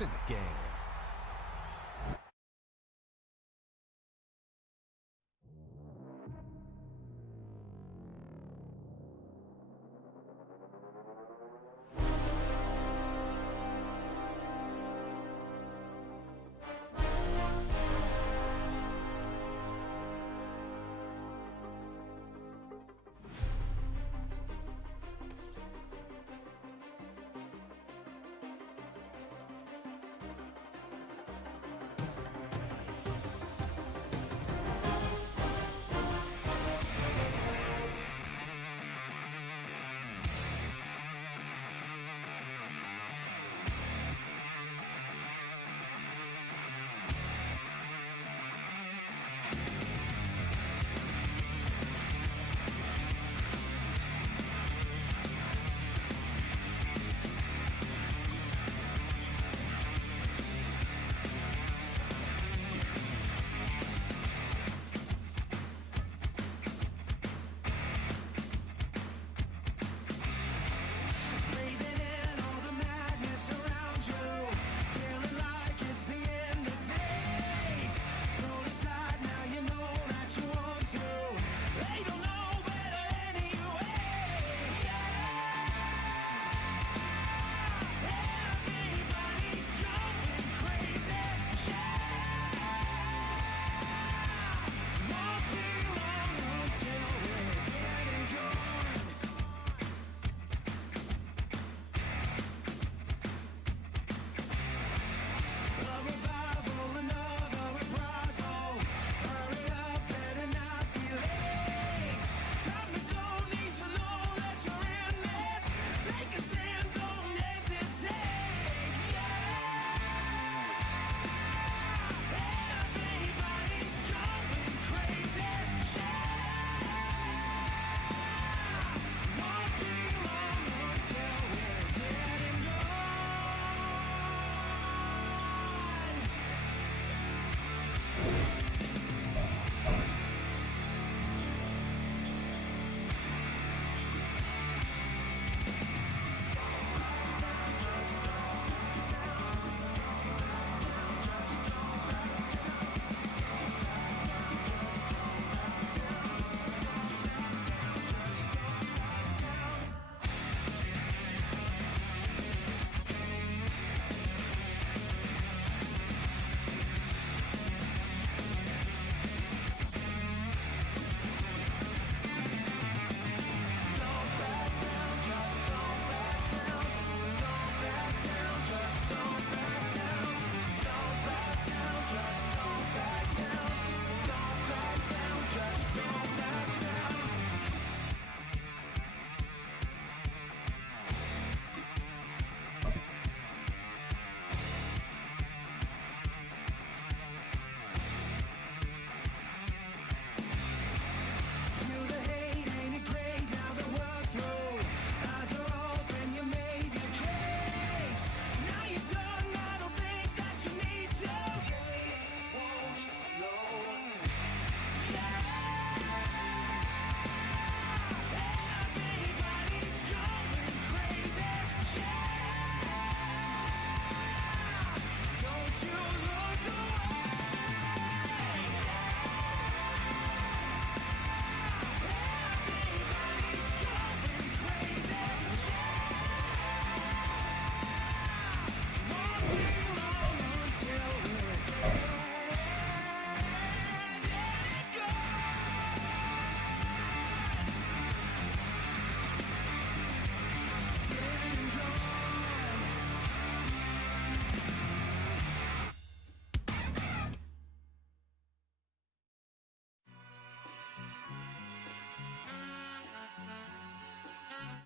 It's in the game.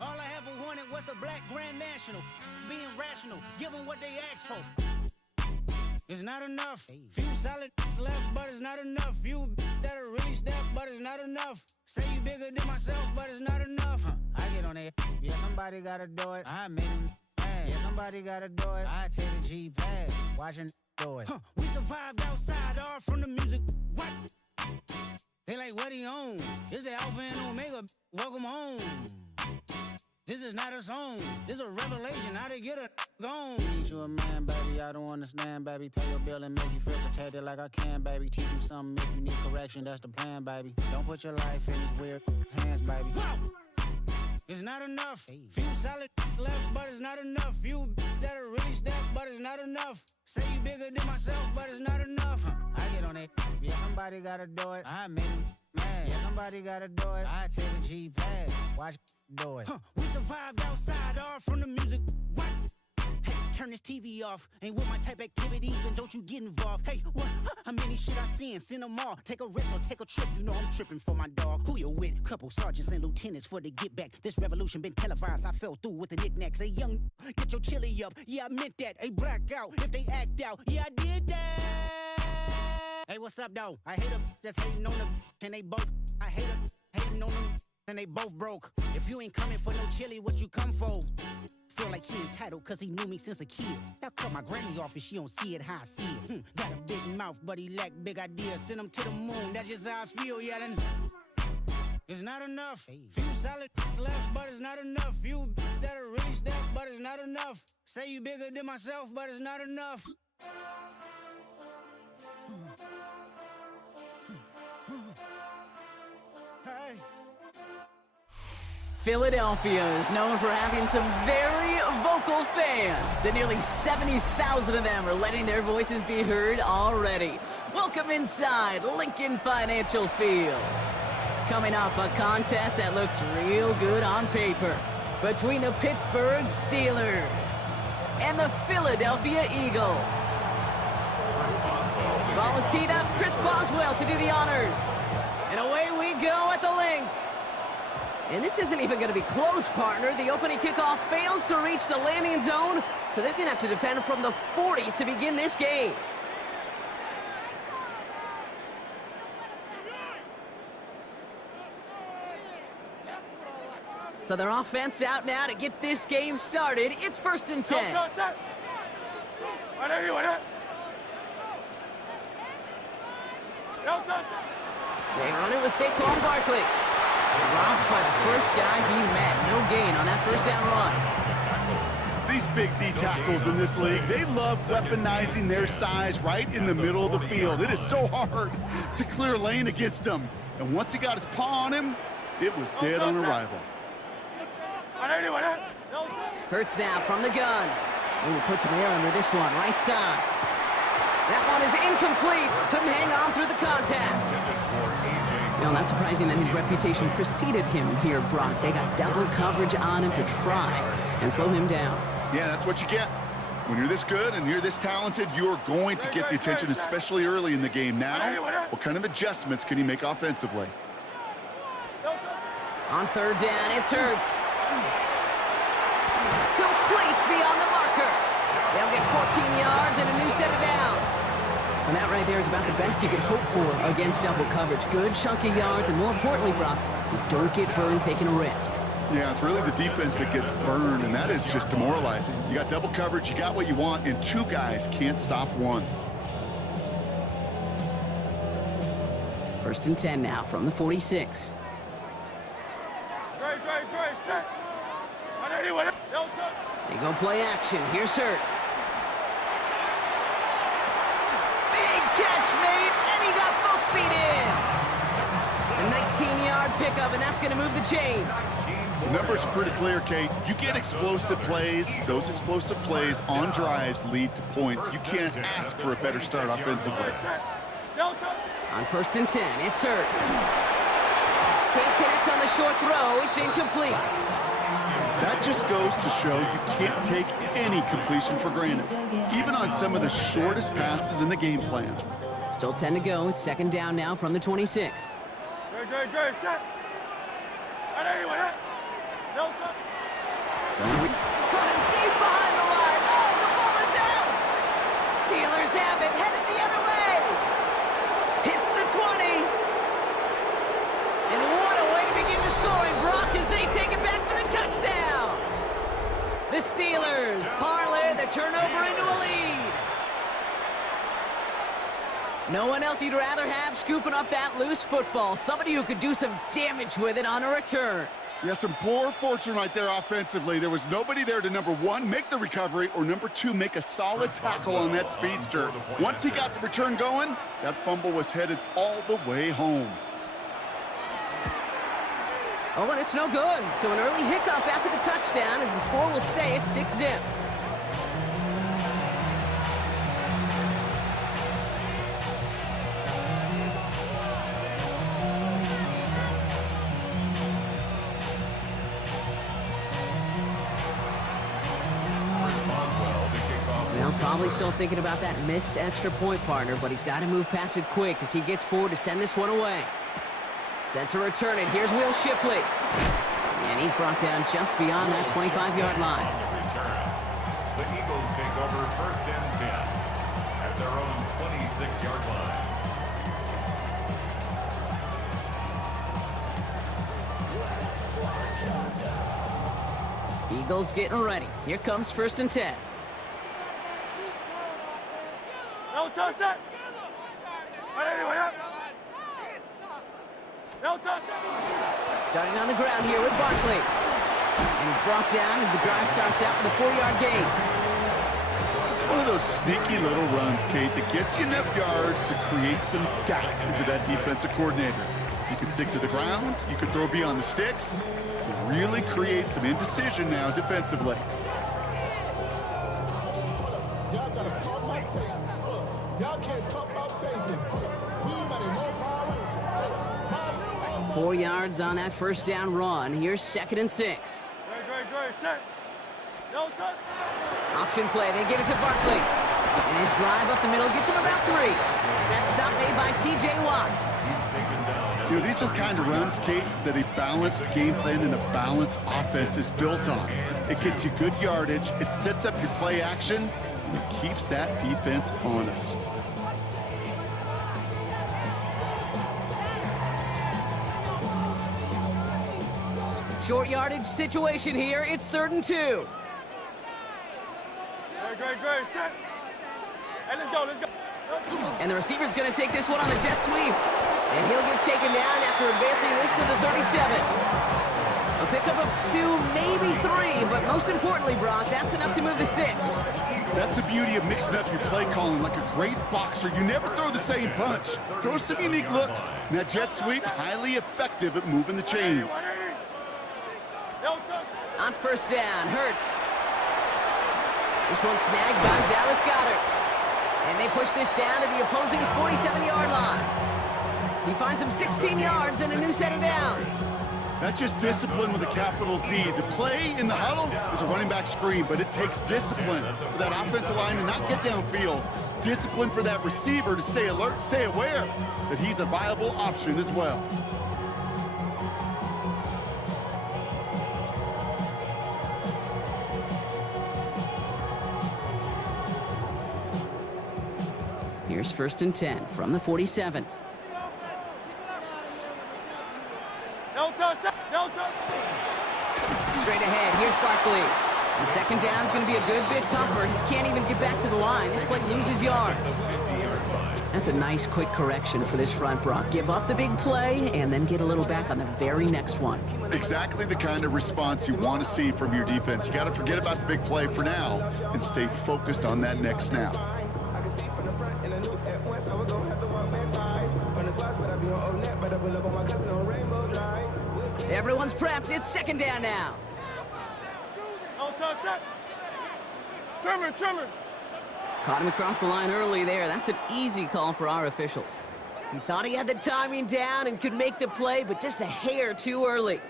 All I ever wanted was a black grand national. Being rational, give them what they ask for. It's not enough. Few solid left, but it's not enough. Few that'll really step, but it's not enough. Say you bigger than myself, but it's not enough. I get on it. Yeah, somebody gotta do it. I made him mad. Yeah, somebody gotta do it. I take the G-Pad. Watching do it. We survived outside, all from the music. What? They like, what he on? This the Alpha and Omega. Welcome home. This This is not a song. This is a revelation. How to get a gone. Need you a man, baby. I don't understand, baby. Pay your bill and make you feel protected like I can, baby. Teach you something if you need correction. That's the plan, baby. Don't put your life in these weird hands, baby. It's not enough. Few solid left, but it's not enough. Few that are really step, but it's not enough. Say you bigger than myself, but it's not enough. I get on it. Yeah, somebody gotta do it. I made him mad. Yeah, somebody gotta do it. I take a G-pad. Watch do it. We survived outside, all from the music. What? Hey, turn this TV off. Ain't with my type activities, then don't you get involved. Hey, what? How many shit I seen? Send them all. Take a risk or take a trip. You know I'm tripping for my dog. Who you with? Couple sergeants and lieutenants for the get back. This revolution been televised. I fell through with the knickknacks. Hey, young, get your chili up. Yeah, I meant that. Hey, black out if they act out. Yeah, I did that. Hey, what's up, though? I hate them that's hating on them. And they both. I hate them hating on them. And they both broke. If you ain't coming for no chili, what you come for? Feel like he entitled cause he knew me since a kid. I cut my granny off and she don't see it how I see it. Got a big mouth but he lack big ideas. Send him to the moon, that's just how I feel yelling. It's not enough. Few solid left but it's not enough. Few that are really step but it's not enough. Say you bigger than myself but it's not enough. Hey. Philadelphia is known for having some very vocal fans, and nearly 70,000 of them are letting their voices be heard already. Welcome inside Lincoln Financial Field. Coming up, a contest that looks real good on paper between the Pittsburgh Steelers and the Philadelphia Eagles. Ball is teed up, Chris Boswell to do the honors. And away we go at the link. And this isn't even going to be close, partner. The opening kickoff fails to reach the landing zone, so they're going to have to defend from the 40 to begin this game. So their offense out now to get this game started. It's 1st and 10. They run it with Saquon Barkley. Robbed by the first guy he met. No gain on that first down run. These big D tackles in this league, they love weaponizing their size right in the middle of the field. It is so hard to clear lane against them. And once he got his paw on him, it was dead on arrival. Hurts now from the gun. Ooh, put some air under this one, right side. That one is incomplete. Couldn't hang on through the contact. You know, not surprising that his reputation preceded him here, Brock. They got double coverage on him to try and slow him down. Yeah, that's what you get. When you're this good and you're this talented, you're going to get the attention, especially early in the game. Now, what kind of adjustments can he make offensively? On 3rd down, it's Hurts. Complete beyond the marker. They'll get 14 yards and a new set of downs. And that right there is about the best you could hope for against double coverage. Good chunky yards, and more importantly, Brock, you don't get burned taking a risk. Yeah, it's really the defense that gets burned, and that is just demoralizing. You got double coverage, you got what you want, and two guys can't stop one. 1st and 10 now from the 46. They go play action. Here's Hurts. Big catch made, and he got both feet in. A 19-yard pickup, and that's going to move the chains. The numbers are pretty clear, Kate. You get explosive plays. Those explosive plays on drives lead to points. You can't ask for a better start offensively. On 1st and 10, it's Hurts. Can't connect on the short throw. It's incomplete. That just goes to show you can't take any completion for granted, even on some of the shortest passes in the game plan. Still 10 to go. It's 2nd down now from the 26. So coming deep behind the line. Oh, the ball is out. Steelers have it, headed the other way. Hits the 20. And what a way to begin the scoring, Brock, as they take it back for the touchdown. The Steelers parlay the turnover into a lead. No one else you'd rather have scooping up that loose football. Somebody who could do some damage with it on a return. Yeah, some poor fortune right there offensively. There was nobody there to, number one, make the recovery, or number two, make a solid tackle on that speedster. Once he got the return going, that fumble was headed all the way home. Oh, and it's no good. So an early hiccup after the touchdown as the score will stay at 6-zip. Probably still thinking about that missed extra point, partner, but he's got to move past it quick as he gets forward to send this one away. Set to return it. Here's Will Shipley. And he's brought down just beyond that 25-yard line. The Eagles take over 1st and 10 at their own 26-yard line. Eagles getting ready. Here comes 1st and 10. No touch that. No touch. Starting on the ground here with Barkley. And he's brought down as the drive starts out with a 4-yard gain. It's one of those sneaky little runs, Kate, that gets you enough yards to create some doubt into that defensive coordinator. You can stick to the ground. You can throw beyond the sticks. You really create some indecision now defensively. Y'all can't talk about basic. 4 yards on that 1st down run. Here's 2nd and 6. Great. Set. No touch. Option play. They give it to Barkley. And his drive up the middle gets him about 3. That stop made by T.J. Watt. You know, these are the kind of runs, Kate, that a balanced game plan and a balanced offense is built on. It gets you good yardage. It sets up your play action. And it keeps that defense honest. Short yardage situation here. It's 3rd and 2. Great. Set. Hey, let's go. And the receiver's going to take this one on the jet sweep. And he'll get taken down after advancing this to the 37. A pickup of 2, maybe 3, but most importantly, Brock, that's enough to move the sticks. That's the beauty of mixing up your play calling. Like a great boxer, you never throw the same punch. Throw some unique looks. And that jet sweep, highly effective at moving the chains. On 1st down, Hurts. This one snagged by Dallas Goedert. And they push this down to the opposing 47-yard line. He finds him 16 yards and a new set of downs. That's just discipline with a capital D. The play in the huddle is a running back screen, but it takes discipline for that offensive line to not get downfield. Discipline for that receiver to stay alert, stay aware that he's a viable option as well. Here's 1st and 10 from the 47. No touch. Straight ahead, here's Barkley. And 2nd down's going to be a good bit tougher. He can't even get back to the line. This play loses yards. That's a nice quick correction for this front, Brock. Give up the big play and then get a little back on the very next one. Exactly the kind of response you want to see from your defense. You got to forget about the big play for now and stay focused on that next snap. Everyone's prepped. It's 2nd down now. No touch. Trimmer. Caught him across the line early there. That's an easy call for our officials. He thought he had the timing down and could make the play, but just a hair too early.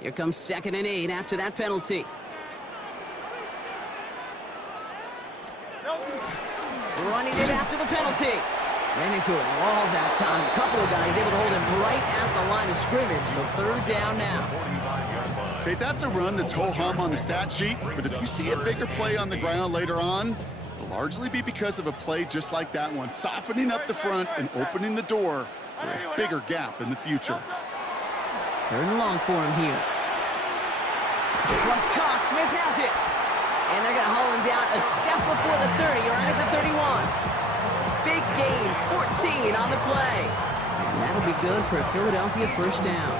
Here comes 2nd and 8 after that penalty. Running it after the penalty. Ran into a wall that time. A couple of guys able to hold him right at the line of scrimmage. So 3rd down now. Okay, that's a run that's ho-hum on the stat sheet, but if you see a bigger play on the ground later on, it'll largely be because of a play just like that one, softening up the front and opening the door for a bigger gap in the future. 3rd and long for him here. one's caught. Smith has it. And they're going to haul him down a step before the 30, right at the 31. Big gain, 14 on the play. And that'll be good for a Philadelphia first down.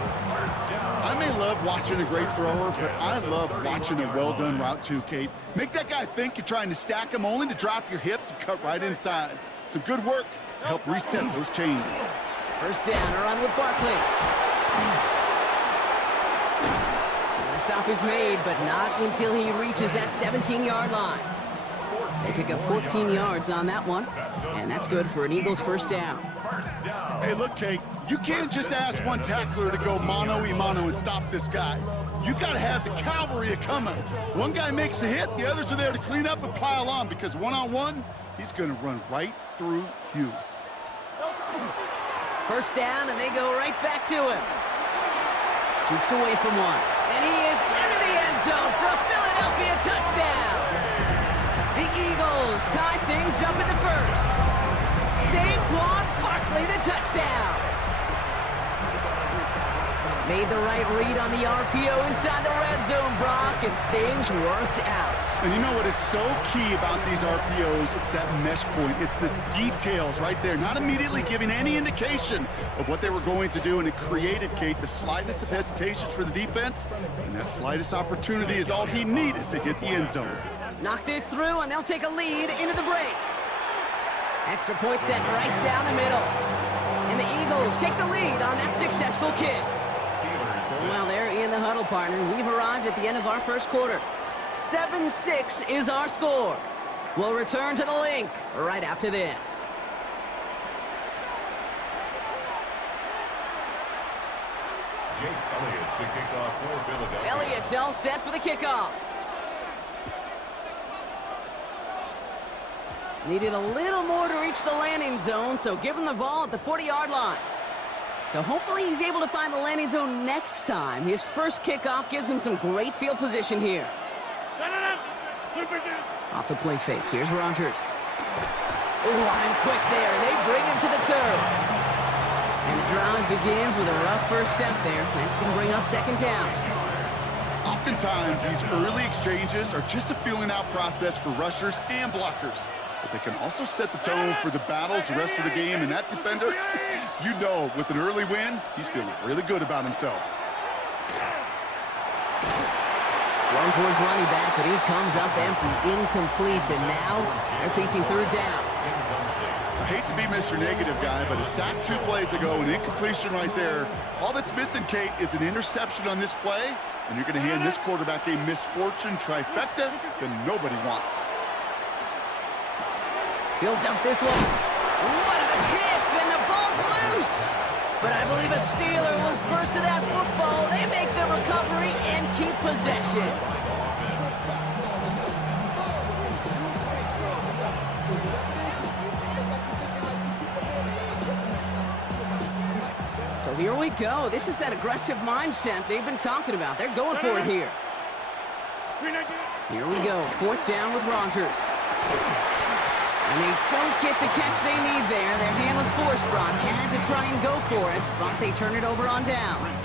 I may love watching a great thrower, but I love watching a well-done route too, Kate. Make that guy think you're trying to stack him only to drop your hips and cut right inside. Some good work to help reset those chains. First down, a run with Barkley. And the stop is made, but not until he reaches that 17-yard line. They pick up 14 yards on that one, and that's good for an Eagles first down. Hey, look, Kate, you can't just ask one tackler to go mano-a-mano and stop this guy. You got to have the cavalry coming. One guy makes a hit, the others are there to clean up and pile on, because one-on-one, he's going to run right through you. First down, and they go right back to him. Jukes away from one, and he is into the end zone for a Philadelphia touchdown. The Eagles tie things up in the first. Saquon Barkley, the touchdown. Made the right read on the RPO inside the red zone, Brock, and things worked out. And you know what is so key about these RPOs? It's that mesh point. It's the details right there, not immediately giving any indication of what they were going to do, and it created, Kate, the slightest of hesitations for the defense, and that slightest opportunity is all he needed to hit the end zone. Knock this through, and they'll take a lead into the break. Extra point set right down the middle. And the Eagles take the lead on that successful kick. So while they're in the huddle, partner, we've arrived at the end of our first quarter. 7-6 is our score. We'll return to the link right after this. Jake Elliott to kick off for Philadelphia. Elliott's all set for the kickoff. Needed a little more to reach the landing zone, so give him the ball at the 40-yard line. So hopefully he's able to find the landing zone next time. His first kickoff gives him some great field position here. Off the play fake, here's Rodgers. Oh, on him quick there, and they bring him to the turf. And the drive begins with a rough first step there. That's going to bring up second down. Oftentimes, these early exchanges are just a feeling-out process for rushers and blockers. But they can also set the tone for the battles the rest of the game, and that defender, you know, with an early win, he's feeling really good about himself. One for his running back, but he comes up empty, incomplete, and now they're facing third down. I hate to be Mr. Negative guy, but a sack 2 plays ago, an incompletion right there. All that's missing, Kate, is an interception on this play, and you're going to hand this quarterback a misfortune trifecta that nobody wants. He'll dump this one. What a hit, and the ball's loose. But I believe a Steeler was first to that football. They make the recovery and keep possession. So here we go. This is that aggressive mindset they've been talking about. They're going for it here. Here we go. Fourth down with Rodgers. And they don't get the catch they need there. Their hand was forced, Brock. Had to try and go for it, but they turn it over on downs.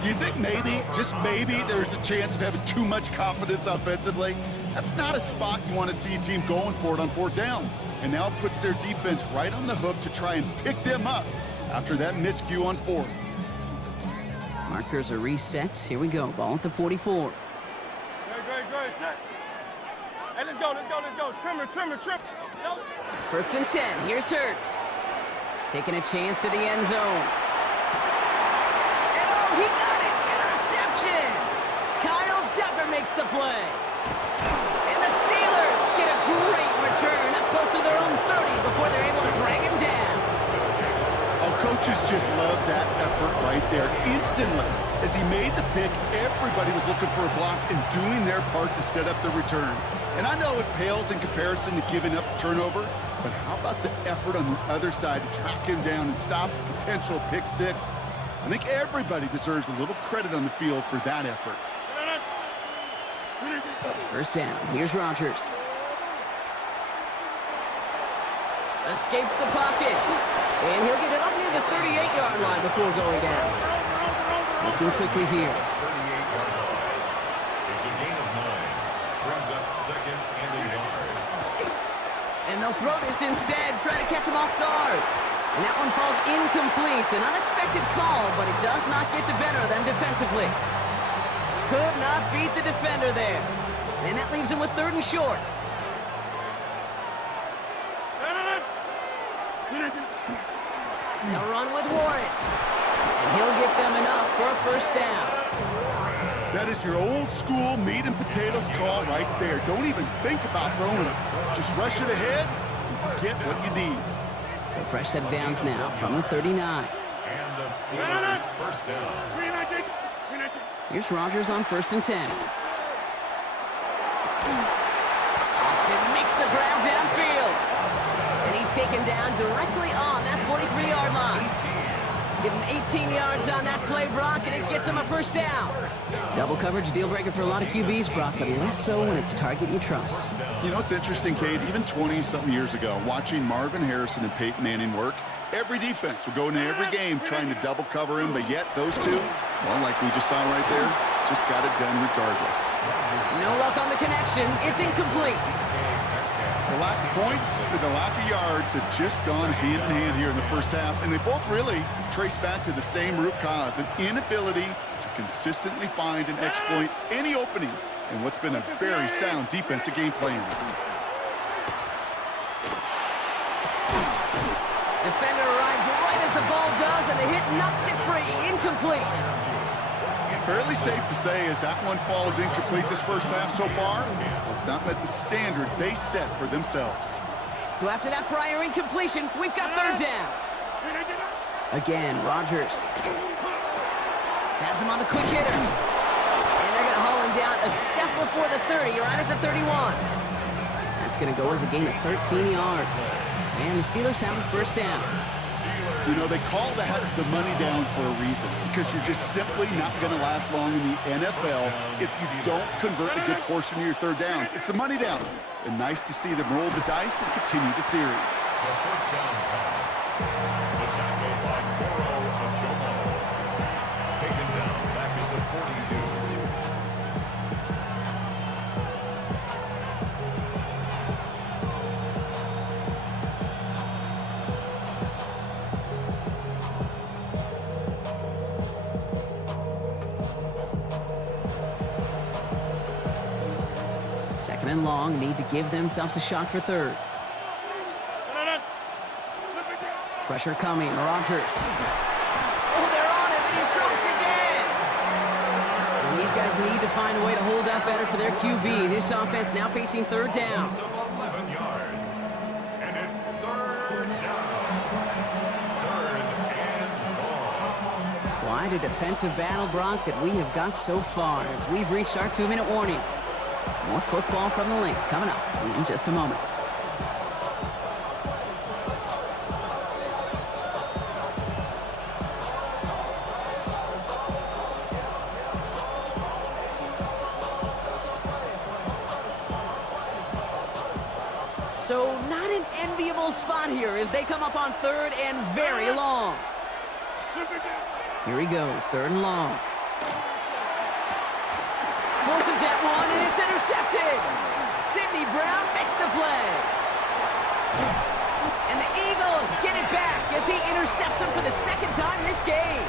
Do you think maybe, just maybe, there's a chance of having too much confidence offensively? That's not a spot you want to see a team going for it on fourth down. And now it puts their defense right on the hook to try and pick them up after that miscue on fourth. Markers are reset. Here we go. Ball at the 44. Great, set. Hey, let's go. Trimmer. First and 10. Here's Hurts. Taking a chance to the end zone. And oh, he got it! Interception! Kyle Duggar makes the play. And the Steelers get a great return up close to their own 30 before they're able to drag him down. Oh, coaches just love that effort right there. Instantly, as he made the pick, everybody was looking for a block and doing their part to set up the return. And I know it pales in comparison to giving up the turnover, but how about the effort on the other side to track him down and stop a potential pick six? I think everybody deserves a little credit on the field for that effort. First down. Here's Rodgers. Escapes the pocket. And he'll get it up near the 38-yard line before going down. Looking quickly here. It's a gain of 9. Brings up second and a yard. And they'll throw this instead, trying to catch him off guard. And that one falls incomplete. An unexpected call, but it does not get the better of them defensively. Could not beat the defender there. And that leaves him with 3rd and short. They'll run with Warren. And he'll get them enough for a 1st down. That is your old school meat and potatoes call right there. Don't even think about throwing it. Just rush it ahead and get what you need. So fresh set of downs now from the 39. And the Steelers 1st down. Here's Rodgers on 1st and 10. Austin makes the grab downfield. And he's taken down directly on that 43-yard line. Give him 18 yards on that play, Brock, and it gets him a 1st down. Double coverage, deal breaker for a lot of QBs, Brock, but less so when it's a target you trust. You know, it's interesting, Cade, even 20-something years ago, watching Marvin Harrison and Peyton Manning work, every defense would go into every game trying to double cover him, but yet those two, well, like we just saw right there, just got it done regardless. No luck on the connection. It's incomplete. The lack of points and the lack of yards have just gone hand in hand here in the 1st half, and they both really trace back to the same root cause, an inability to consistently find and exploit any opening in what's been a very sound defensive game plan. Defender arrives right as the ball does, and the hit knocks it free. Incomplete. Fairly safe to say as that one falls incomplete this 1st half so far, it's not met the standard they set for themselves. So after that prior incompletion, we've got 3rd down. Again, Rodgers has him on the quick hitter. And they're going to haul him down a step before the 30, right at the 31. That's going to go as a gain of 13 yards. And the Steelers have a 1st down. You know, they call that the money down for a reason, because you're just simply not going to last long in the NFL if you don't convert a good portion of your 3rd downs. It's the money down. And nice to see them roll the dice and continue the series. The 1st down pass. The tackle by Moro Ajomo. Taken down back at the 42. And long, need to give themselves a shot for 3rd. Pressure coming, Rodgers. Oh, they're on him, and he's dropped again! And these guys need to find a way to hold up better for their QB. This offense now facing 3rd down. 11 yards. And it's 3rd down. 3rd and long. Quite a defensive battle, Brock, that we have got so far as we've reached our 2-minute warning. More football from the link coming up in just a moment. So not an enviable spot here as they come up on 3rd and very long. Here he goes, 3rd and long. Forces that one, and it's intercepted. Sidney Brown makes the play. And the Eagles get it back as he intercepts him for the 2nd time this game.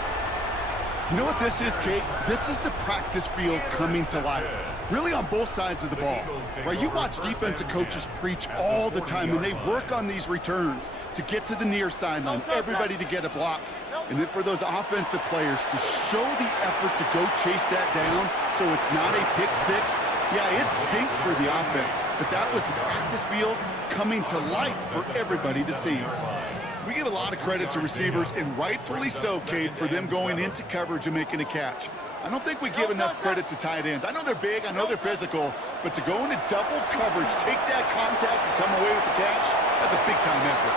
You know what this is, Kate? This is the practice field coming to life. Really on both sides of the ball. Right, you watch defensive coaches preach all the time, and they work on these returns to get to the near sideline, everybody to get a block. And then for those offensive players to show the effort to go chase that down so it's not a pick 6. Yeah, it stinks for the offense, but that was the practice field coming to life for everybody to see. We give a lot of credit to receivers, and rightfully so, Cade, for them going into coverage and making a catch. I don't think we give enough credit to tight ends. I know they're big, I know they're physical, but to go into double coverage, take that contact and come away with the catch, that's a big-time effort.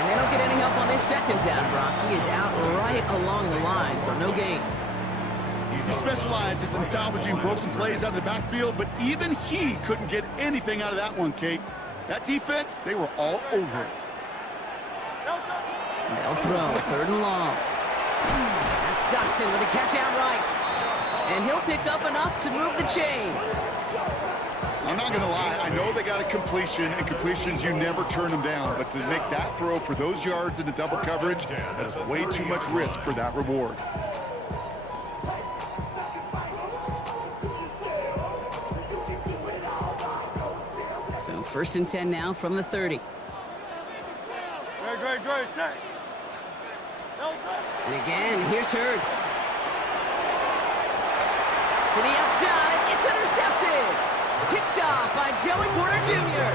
And they don't get any help on this 2nd down, Brock. He is out right along the line, so no gain. He specializes in salvaging broken plays out of the backfield, but even he couldn't get anything out of that one, Kate. That defense, they were all over it. They'll throw, 3rd and long. That's Dotson with a catch outright. And he'll pick up enough to move the chains. I'm not going to lie. I know they got a completion, and completions, you never turn them down. But to make that throw for those yards into double coverage, that is way too much risk for that reward. So 1st and 10 now from the 30. Great, set. And again, here's Hurts. To the outside, it's intercepted. Picked off by Joey Porter Jr.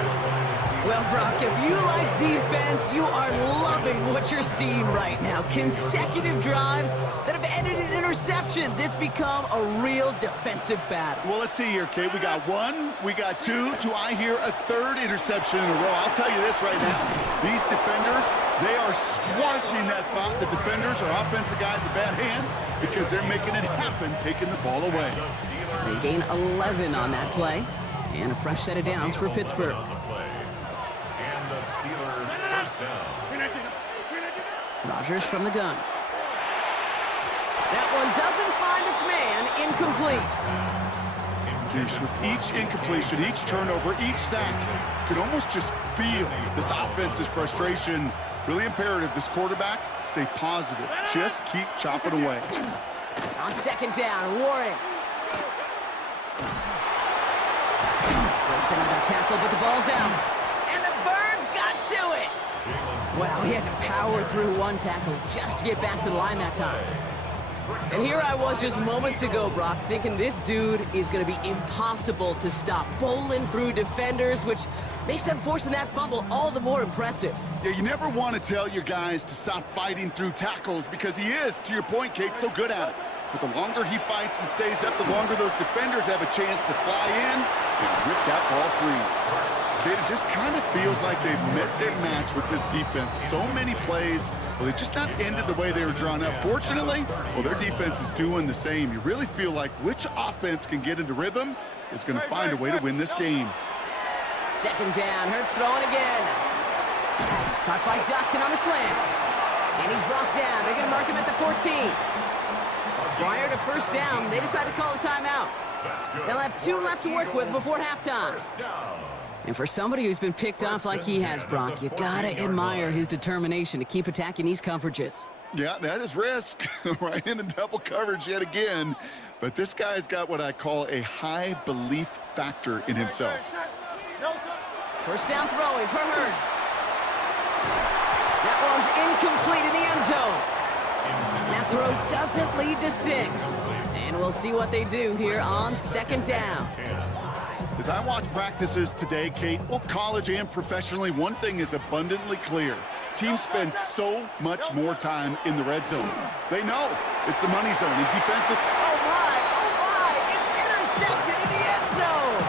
Well, Brock, if you like defense, you are loving what you're seeing right now. Consecutive drives that have ended in interceptions. It's become a real defensive battle. Well, let's see here, Kate. We got one, we got two. Do I hear a third interception in a row? I'll tell you this right now. These defenders, they are squashing that thought. The defenders are offensive guys in bad hands because they're making it happen, taking the ball away. They gain 11 on that play. And a fresh set of downs for Pittsburgh. And the Steelers first down. Rodgers from the gun. That one doesn't find its man. Incomplete. Jeez, with each incompletion, each turnover, each sack, you can almost just feel this offense's frustration. Really imperative, this quarterback, stay positive. Just keep chopping away. On 2nd down, Warren. Breaks another tackle, but the ball's out. And the Birds got to it. Wow, he had to power through one tackle just to get back to the line that time. And here I was just moments ago, Brock, thinking this dude is going to be impossible to stop. Bowling through defenders, which makes them forcing that fumble all the more impressive. Yeah, you never want to tell your guys to stop fighting through tackles because he is, to your point, Kate, so good at it. But the longer he fights and stays up, the longer those defenders have a chance to fly in and rip that ball free. Kate, it just kind of feels like they've met their match with this defense. So many plays, well, they just not ended the way they were drawn up. Fortunately, well, their defense is doing the same. You really feel like which offense can get into rhythm is going to find a way to win this game. 2nd down, Hurts throwing again. Caught by Dotson on the slant. And he's brought down. They're going to mark him at the 14. Prior to 1st down, they decide to call a timeout. They'll have 2 left to work with before halftime. And for somebody who's been picked off like he has, Brock, you gotta admire his determination to keep attacking these coverages. Yeah, that is risk. Right into double coverage yet again. But this guy's got what I call a high belief factor in himself. 1st down throwing for Hurts. That one's incomplete in the end zone. That throw doesn't lead to 6. And we'll see what they do here on 2nd down. As I watch practices today, Kate, both college and professionally, one thing is abundantly clear. Teams spend so much more time in the red zone. They know it's the money zone and defensive. Oh my, it's interception in the end zone.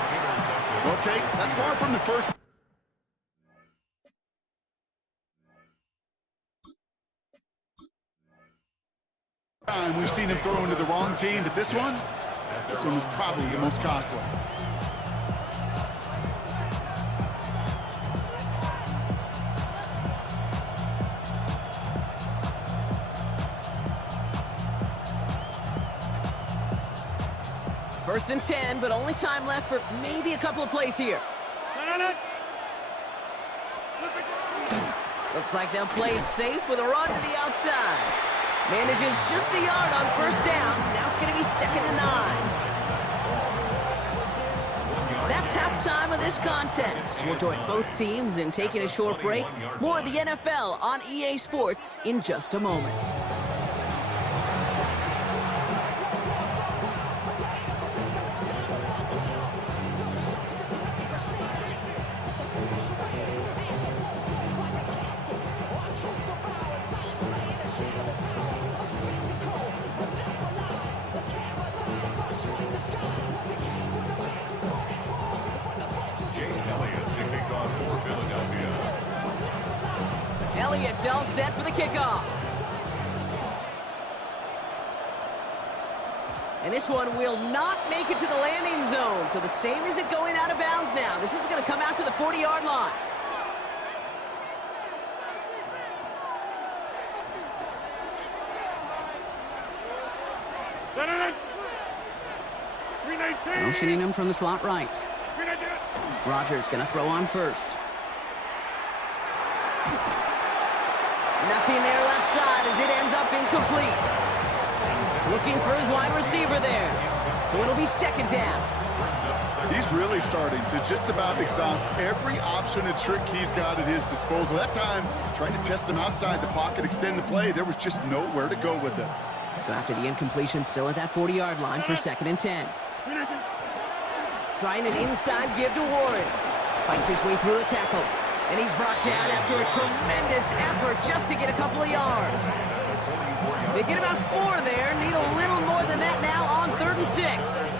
Okay, that's far from the first. Time we've seen him throw into the wrong team, but this one was probably the most costly. First and 10, but only time left for maybe a couple of plays here. Looks like they'll play it safe with a run to the outside. Manages just a yard on 1st down. Now it's going to be 2nd and 9. That's halftime of this contest. We'll join both teams in taking a short break. More of the NFL on EA Sports in just a moment. Elliott's all set for the kickoff. And this one will not make it to the landing zone. So the same as it going out of bounds now. This is going to come out to the 40-yard line. Motioning him from the slot right. Rogers gonna throw on first. Nothing there left side as it ends up incomplete. Looking for his wide receiver there. So it'll be second down. He's really starting to just about exhaust every option and trick he's got at his disposal. That time, trying to test him outside the pocket, extend the play, there was just nowhere to go with it. So after the incompletion, still at that 40-yard line for second and 10. Trying an inside give to Warren. Fights his way through a tackle. And he's brought down after a tremendous effort just to get a couple of yards. They get about 4 there. Need a little more than that now on 3rd and 6.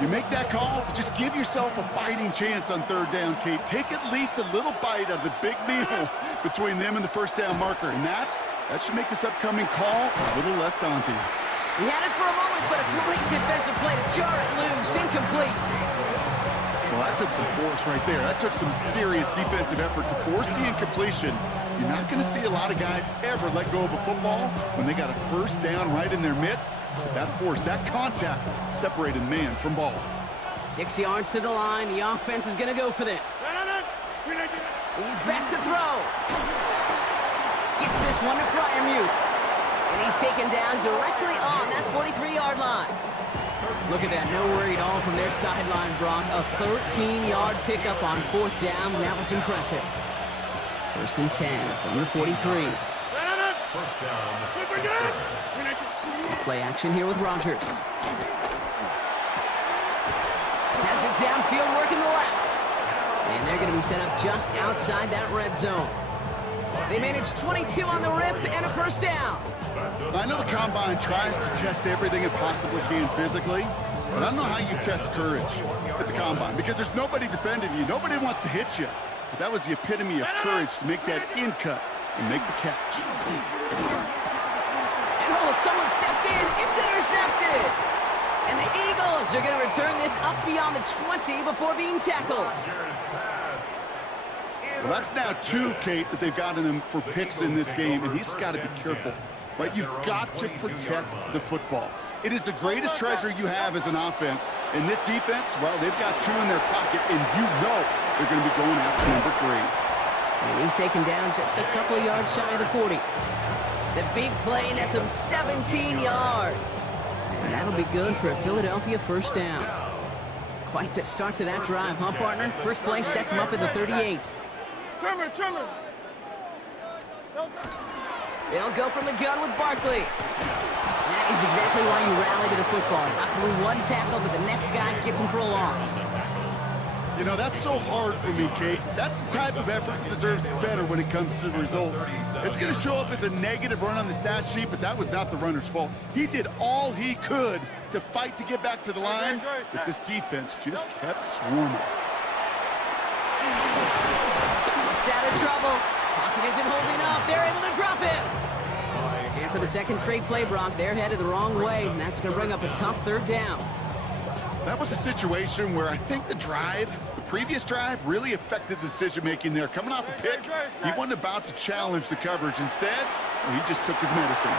You make that call to just give yourself a fighting chance on 3rd down, Kate. Take at least a little bite out of the big meal between them and the first down marker. And that should make this upcoming call a little less daunting. He had it for a moment, but a great defensive play to jar it loose. Incomplete. Well, that took some force right there. That took some serious defensive effort to force the incompletion. You're not going to see a lot of guys ever let go of a football when they got a first down right in their midst. But that force, that contact, separated man from ball. 6 yards to the line. The offense is going to go for this. He's back to throw. Gets this one to Fryermuth. And he's taken down directly on that 43-yard line. Look at that, no worry at all from their sideline, Brock. A 13-yard pickup on 4th down. That was impressive. 1st and 10 from the 43. First down. Play action here with Rogers. Has it downfield, working the left. And they're going to be set up just outside that red zone. They managed 22 on the rip and a first down. I know the Combine tries to test everything it possibly can physically, but I don't know how you test courage at the Combine because there's nobody defending you. Nobody wants to hit you. But that was the epitome of courage to make that in cut and make the catch. And someone stepped in. It's intercepted. And the Eagles are going to return this up beyond the 20 before being tackled. Well, that's now 2, Kate, that they've gotten him for picks in this game, and he's got to be careful. Right? You've got to protect the football. It is the greatest treasure you have as an offense. And this defense, well, they've got 2 in their pocket, and you know they're going to be going after number 3. And he's taken down just a couple of yards shy of the 40. The big play nets him 17 yards. And that'll be good for a Philadelphia first down. Quite the start to that drive, huh, partner? First play sets him up at the 38. Trimmer. They'll go from the gun with Barkley. That is exactly why you rally to the football. Got through 1 tackle, but the next guy gets him for a loss. You know, that's so hard for me, Kate. That's the type of effort that deserves better when it comes to the results. It's going to show up as a negative run on the stat sheet, but that was not the runner's fault. He did all he could to fight to get back to the line, but this defense just kept swarming. It's out of trouble. Pocket isn't holding up. They're able to drop him. And for the second straight play, Brock, they're headed the wrong way, and that's going to bring up a tough 3rd down. That was a situation where I think the previous drive, really affected the decision-making there. Coming off a pick, he wasn't about to challenge the coverage. Instead, he just took his medicine.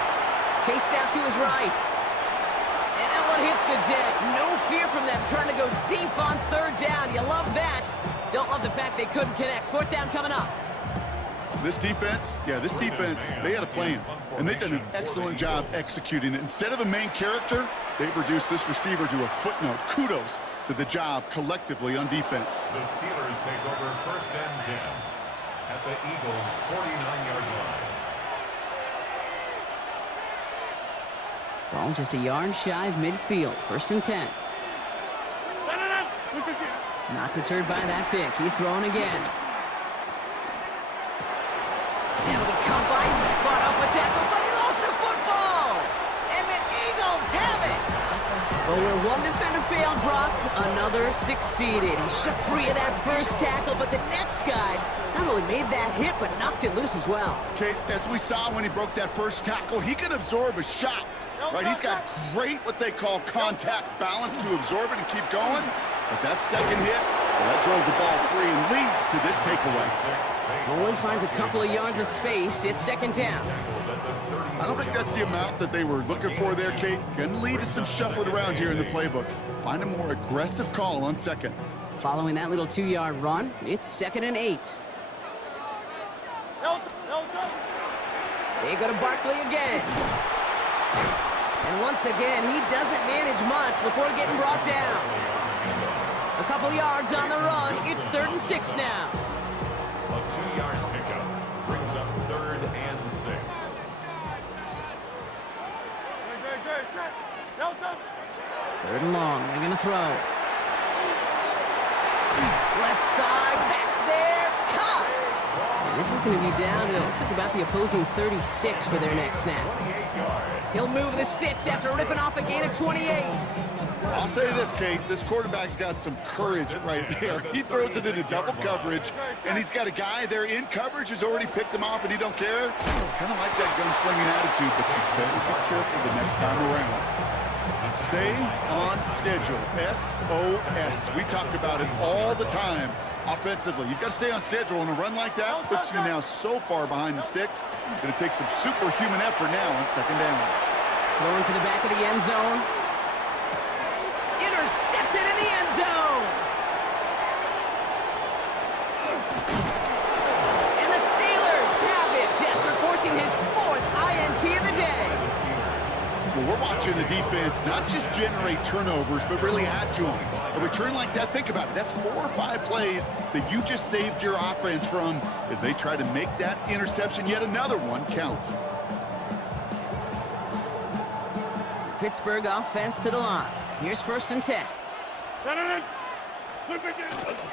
Chased out to his right. And that one hits the deck. No fear from them trying to go deep on 3rd down. You love that. Don't love the fact they couldn't connect. 4th down coming up. This defense, they had a plan, and they've done an excellent job executing it. Instead of a main character, they've reduced this receiver to a footnote. Kudos to the job collectively on defense. The Steelers take over 1st and 10 at the Eagles' 49-yard line. Ball just a yard shy of midfield. 1st and 10. Not deterred by that pick. He's throwing again. That'll be caught by, fought off a tackle, but he lost the football! And the Eagles have it! But where one defender failed, Brock, another succeeded. He shook free of that first tackle, but the next guy not only made that hit, but knocked it loose as well. Okay, as we saw when he broke that first tackle, he can absorb a shot. Right, he's got great what they call contact balance to absorb it and keep going. But that second hit, well, that drove the ball free and leads to this takeaway. Only finds a couple of yards of space. It's second down. I don't think that's the amount that they were looking for there, Kate. Going to lead to some shuffling around here in the playbook. Find a more aggressive call on second. Following that little 2-yard run, it's 2nd and 8. They go to Barkley again. And once again, he doesn't manage much before getting brought down. A couple yards on the run. It's 3rd and 6 now. A 2-yard pickup brings up 3rd and 6. Third and long. They're going to throw. Left side. That's there. Caught. And this is going to be down to, looks like about the opposing 36 for their next snap. He'll move the sticks after ripping off a gain of 28. I'll say this, Kate. This quarterback's got some courage right there. He throws it into double coverage, and he's got a guy there in coverage who's already picked him off, and he don't care. Kind of like that gunslinging attitude, but you better be careful the next time around. Stay on schedule. SOS. We talk about it all the time offensively. You've got to stay on schedule, and a run like that puts you now so far behind the sticks. Going to take some superhuman effort now on second down. Throwing for the back of the end zone. Intercepted in the end zone. And the Steelers have it after forcing his 4th INT of the day. Well, we're watching the defense not just generate turnovers, but really add to them. A return like that, think about it. That's 4 or 5 plays that you just saved your offense from as they try to make that interception, yet another one, count. Pittsburgh offense to the line. Here's 1st and 10.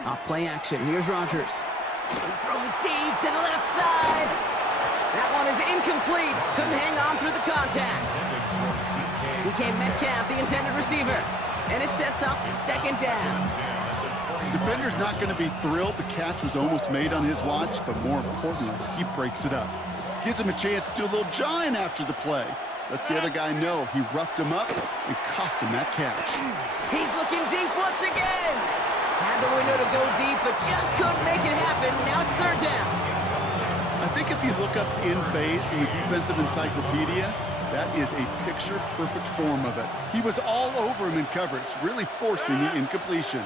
Off play action. Here's Rodgers. He's throwing deep to the left side. That one is incomplete. Couldn't hang on through the contact. DK Metcalf, the intended receiver. And it sets up second down. The defender's not going to be thrilled the catch was almost made on his watch, but more importantly, he breaks it up. Gives him a chance to do a little jawing after the play. Lets the other guy know he roughed him up and cost him that catch. He's looking deep once again. Had the window to go deep, but just couldn't make it happen. Now it's third down. I think if you look up in phase in the defensive encyclopedia, that is a picture-perfect form of it. He was all over him in coverage, really forcing the incompletion.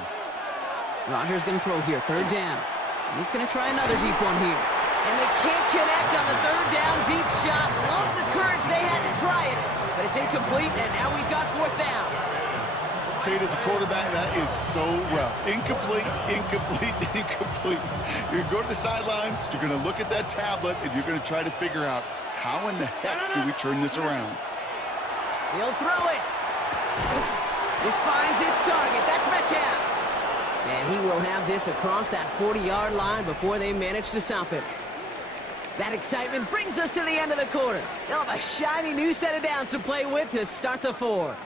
Rodgers going to throw here, third down. And he's going to try another deep one here. And they can't connect on the third down deep shot. Love the courage they had to try it, but it's incomplete, and now we've got fourth down. Kate, as a quarterback, that is so rough. Incomplete, incomplete, incomplete. You're going to go to the sidelines, you're going to look at that tablet, and you're going to try to figure out how in the heck do we turn this around? He'll throw it. This finds its target. That's Metcalf. And he will have this across that 40-yard line before they manage to stop it. That excitement brings us to the end of the quarter. They'll have a shiny new set of downs to play with to start the fourth.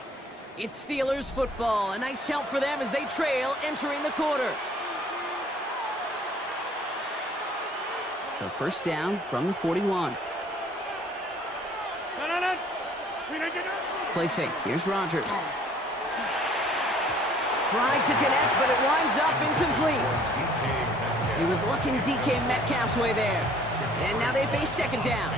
It's Steelers football. A nice help for them as they trail entering the quarter. So first down from the 41. Play fake. Here's Rodgers. Tried to connect, but it winds up incomplete. He was looking DK Metcalf's way there. And now they face second down.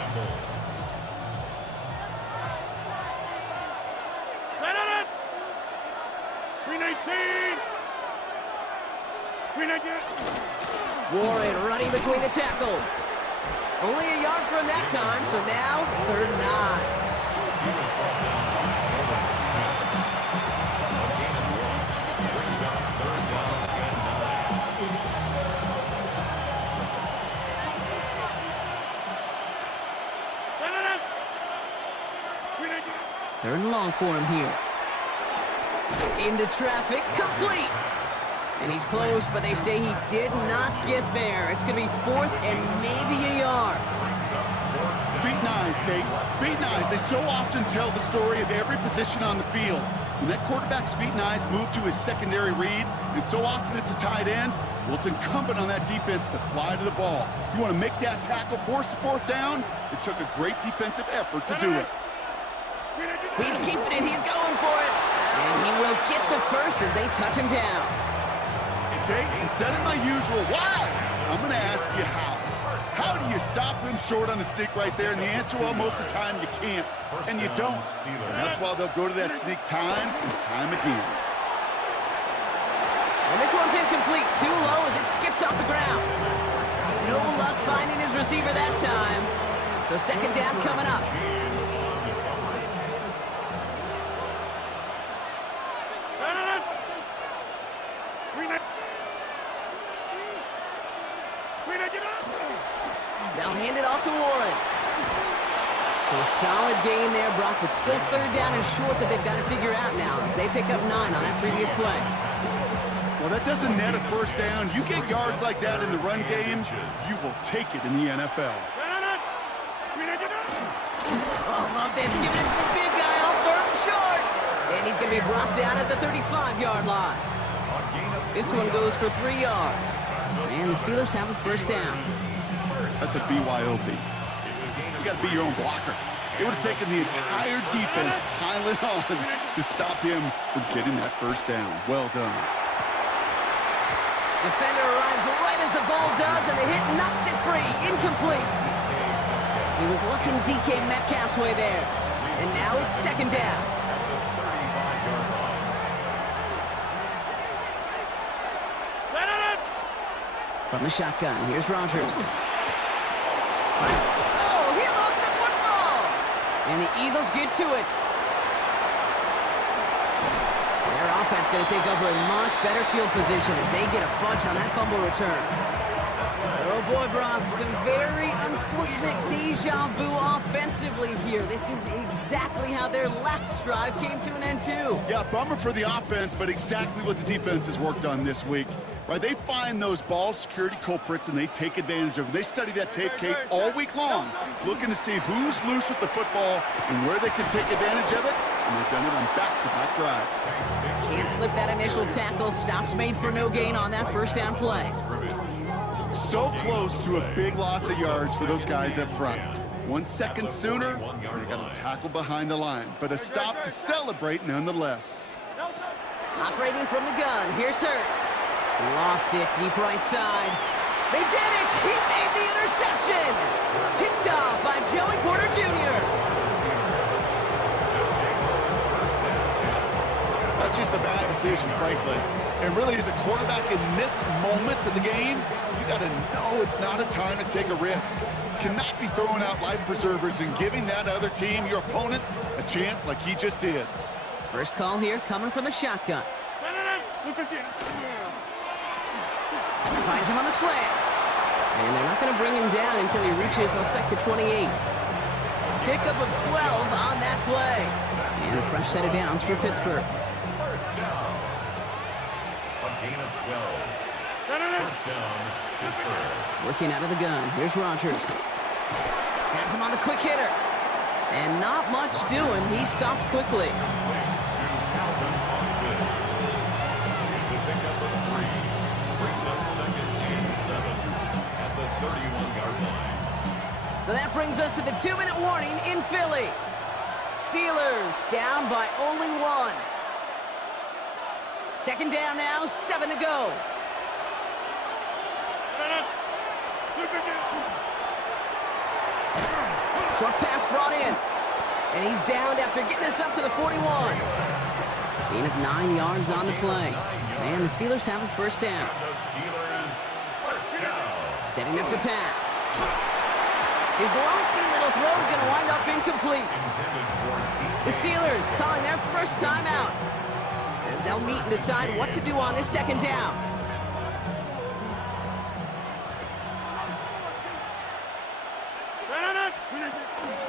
Warren running between the tackles. Only a yard from that time, so now third and 9. Third and long for him here. Into traffic, complete. And he's close, but they say he did not get there. It's going to be fourth and maybe a yard. Feet and eyes, Kate. Feet and eyes. They so often tell the story of every position on the field. When that quarterback's feet and eyes move to his secondary read, and so often it's a tight end, well, it's incumbent on that defense to fly to the ball. You want to make that tackle, force the fourth down? It took a great defensive effort to do it. He's keeping it. He's going for it. And he will get the first as they touch him down. Kate, instead of my usual, wow, I'm going to ask you how. How do you stop him short on the sneak right there? And the answer, well, most of the time you can't, and you don't. And that's why they'll go to that sneak time and time again. And this one's incomplete. Too low as it skips off the ground. No luck finding his receiver that time. So second down coming up. They'll hand it off to Warren. So a solid gain there, Brock, but still third down and short that they've got to figure out now as they pick up 9 on that previous play. Well, that doesn't net a first down. You get yards like that in the run game, you will take it in the NFL. Oh, love this. Giving it to the big guy on third and short. And he's going to be brought down at the 35-yard line. This one goes for 3 yards. And the Steelers have a first down. That's a BYOB. You got to be your own blocker. It would have taken the entire defense piling on to stop him from getting that first down. Well done. Defender arrives right as the ball does, and the hit knocks it free. Incomplete. He was looking DK Metcalf's way there. And now it's second down. From the shotgun, here's Rodgers. Oh, he lost the football! And the Eagles get to it. Their offense going to take over in much better field position as they get a bunch on that fumble return. Oh boy, Brock, some very unfortunate deja vu offensively here. This is exactly how their last drive came to an end too. Yeah, bummer for the offense, but exactly what the defense has worked on this week. Right, they find those ball security culprits and they take advantage of them. They study that tape, Kate, all week long, looking to see who's loose with the football and where they can take advantage of it, and they've done it on back-to-back drives. Can't slip that initial tackle. Stops made for no gain on that first down play. So close to a big loss of yards for those guys up front. 1 second sooner, they got a tackle behind the line, but a stop to celebrate nonetheless. Operating from the gun, here's Hurts. Lofts it deep right side. They did it! He made the interception! Picked off by Joey Porter Jr. That's just a bad decision, frankly. And really, as a quarterback in this moment of the game, you got to know it's not a time to take a risk. Cannot be throwing out life preservers and giving that other team, your opponent, a chance like he just did. First call here coming from the shotgun. Finds him on the slant. And they're not going to bring him down until he reaches, looks like the 28. Pickup of 12 on that play. And a fresh set of downs for Pittsburgh. First down. A gain of 12. First down, Pittsburgh. Working out of the gun. Here's Rodgers. Has him on the quick hitter. And not much doing. He stopped quickly. So that brings us to the 2-minute warning in Philly. Steelers down by only 1. Second down now, 7 to go. Short pass brought in. And he's downed after getting this up to the 41. Gain of 9 yards on the play. And the Steelers have a first down. Setting up to pass. His lofty little throw is going to wind up incomplete. The Steelers calling their first timeout as they'll meet and decide what to do on this second down.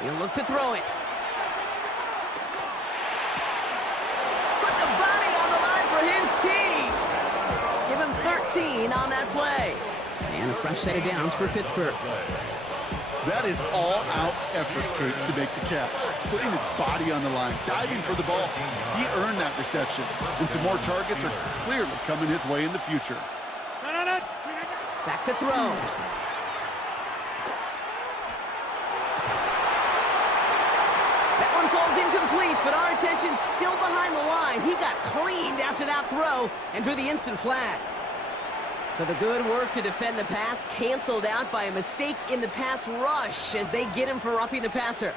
He'll look to throw it. Put the body on the line for his team. Give him 13 on that play. And a fresh set of downs for Pittsburgh. That is all-out effort to make the catch. Putting his body on the line, diving for the ball. He earned that reception. And some more targets are clearly coming his way in the future. Back to throw. That one falls incomplete, but our attention's still behind the line. He got cleaned after that throw and drew the instant flag. So the good work to defend the pass canceled out by a mistake in the pass rush as they get him for roughing the passer.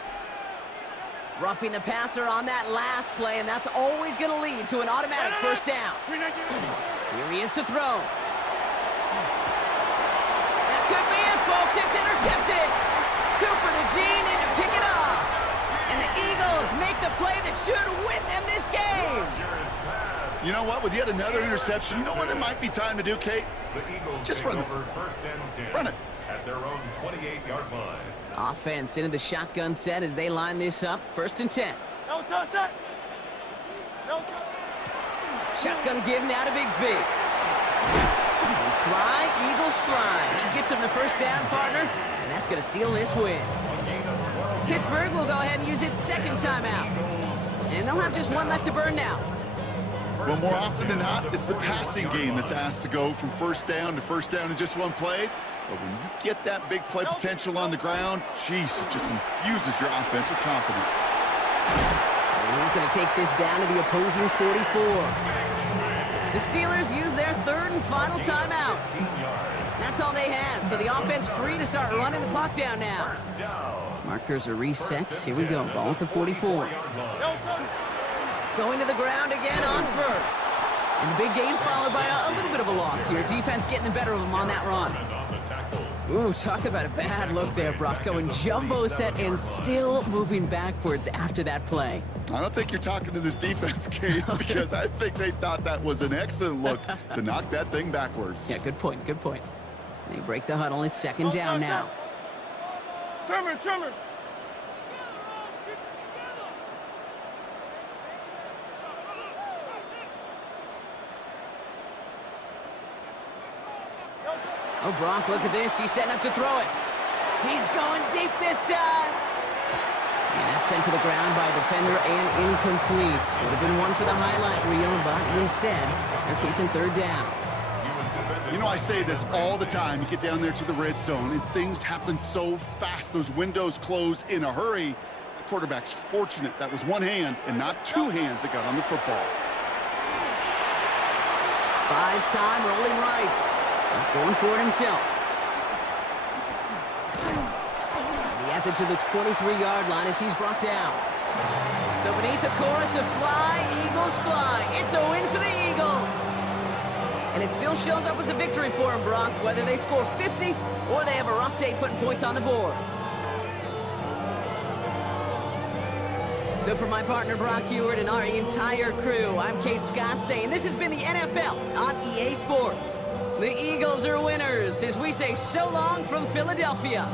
Roughing the passer on that last play, and that's always going to lead to an automatic first down. Here he is to throw. That could be it, folks. It's intercepted. Cooper to Gene in to pick it up. And the Eagles make the play that should win them this game. You know what? With yet another interception, you know what it might be time to do, Kate? The Eagles just take run over first and 10 Run it. at their own 28-yard line. Offense into the shotgun set as they line this up. First and 10. No touch that. No touch. Shotgun give now to Bigsby. And fly, Eagles fly. He gets him the first down, partner, and that's going to seal this win. A gain of 12 Pittsburgh will go ahead and use its second timeout. And they'll have just one left to burn now. Well, more often than not, it's the passing game that's asked to go from first down to first down in just one play. But when you get that big play potential on the ground, geez, it just infuses your offense with confidence. And he's going to take this down to the opposing 44. The Steelers use their third and final timeout. That's all they had, so the offense free to start running the clock down now. Markers are reset. Here we go, ball at the 44. Going to the ground again on first. And the big gain followed by a little bit of a loss here. Defense getting the better of them on that run. Ooh, talk about a bad look there, Brock. Going jumbo set and still moving backwards after that play. I don't think you're talking to this defense, Kate, because I think they thought that was an excellent look to knock that thing backwards. Yeah, good point, good point. They break the huddle. It's second down now. Trimmer. Oh, Brock, look at this. He's setting up to throw it. He's going deep this time. And that's sent to the ground by a defender and incomplete. Would have been one for the highlight reel, but instead, they're facing third down. You know, I say this all the time. You get down there to the red zone, and things happen so fast. Those windows close in a hurry. The quarterback's fortunate that was one hand and not two hands that got on the football. Buys time, rolling right. He's going for it himself. And he has it to the 23-yard line as he's brought down. So beneath the chorus of fly, Eagles fly. It's a win for the Eagles. And it still shows up as a victory for them, Brock, whether they score 50 or they have a rough day putting points on the board. So for my partner, Brock Heward, and our entire crew, I'm Kate Scott saying this has been the NFL on EA Sports. The Eagles are winners as we say so long from Philadelphia.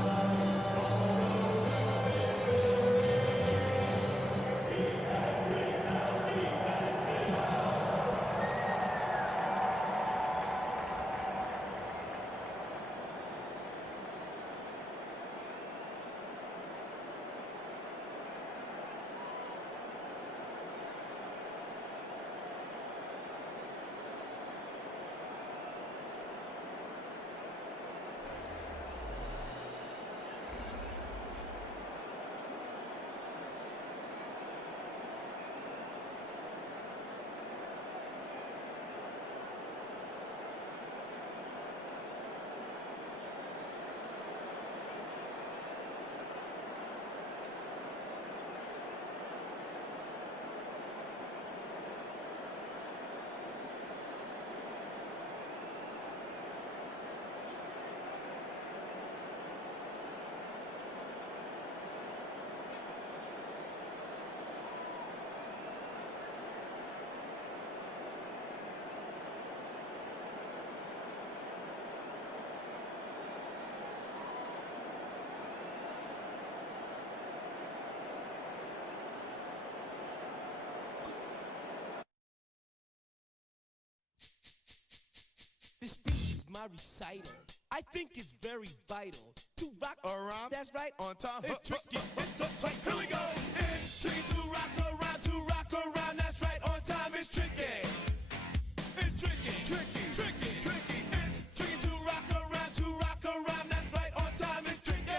This speech is my recital. I think it's very vital to rock around. That's right, on time. It's tricky. It's uptight. Here we go. It's tricky to rock around. To rock around. That's right, on time. It's tricky. It's tricky. Tricky. Tricky. Tricky. It's tricky to rock around. To rock around. That's right, on time. It's tricky.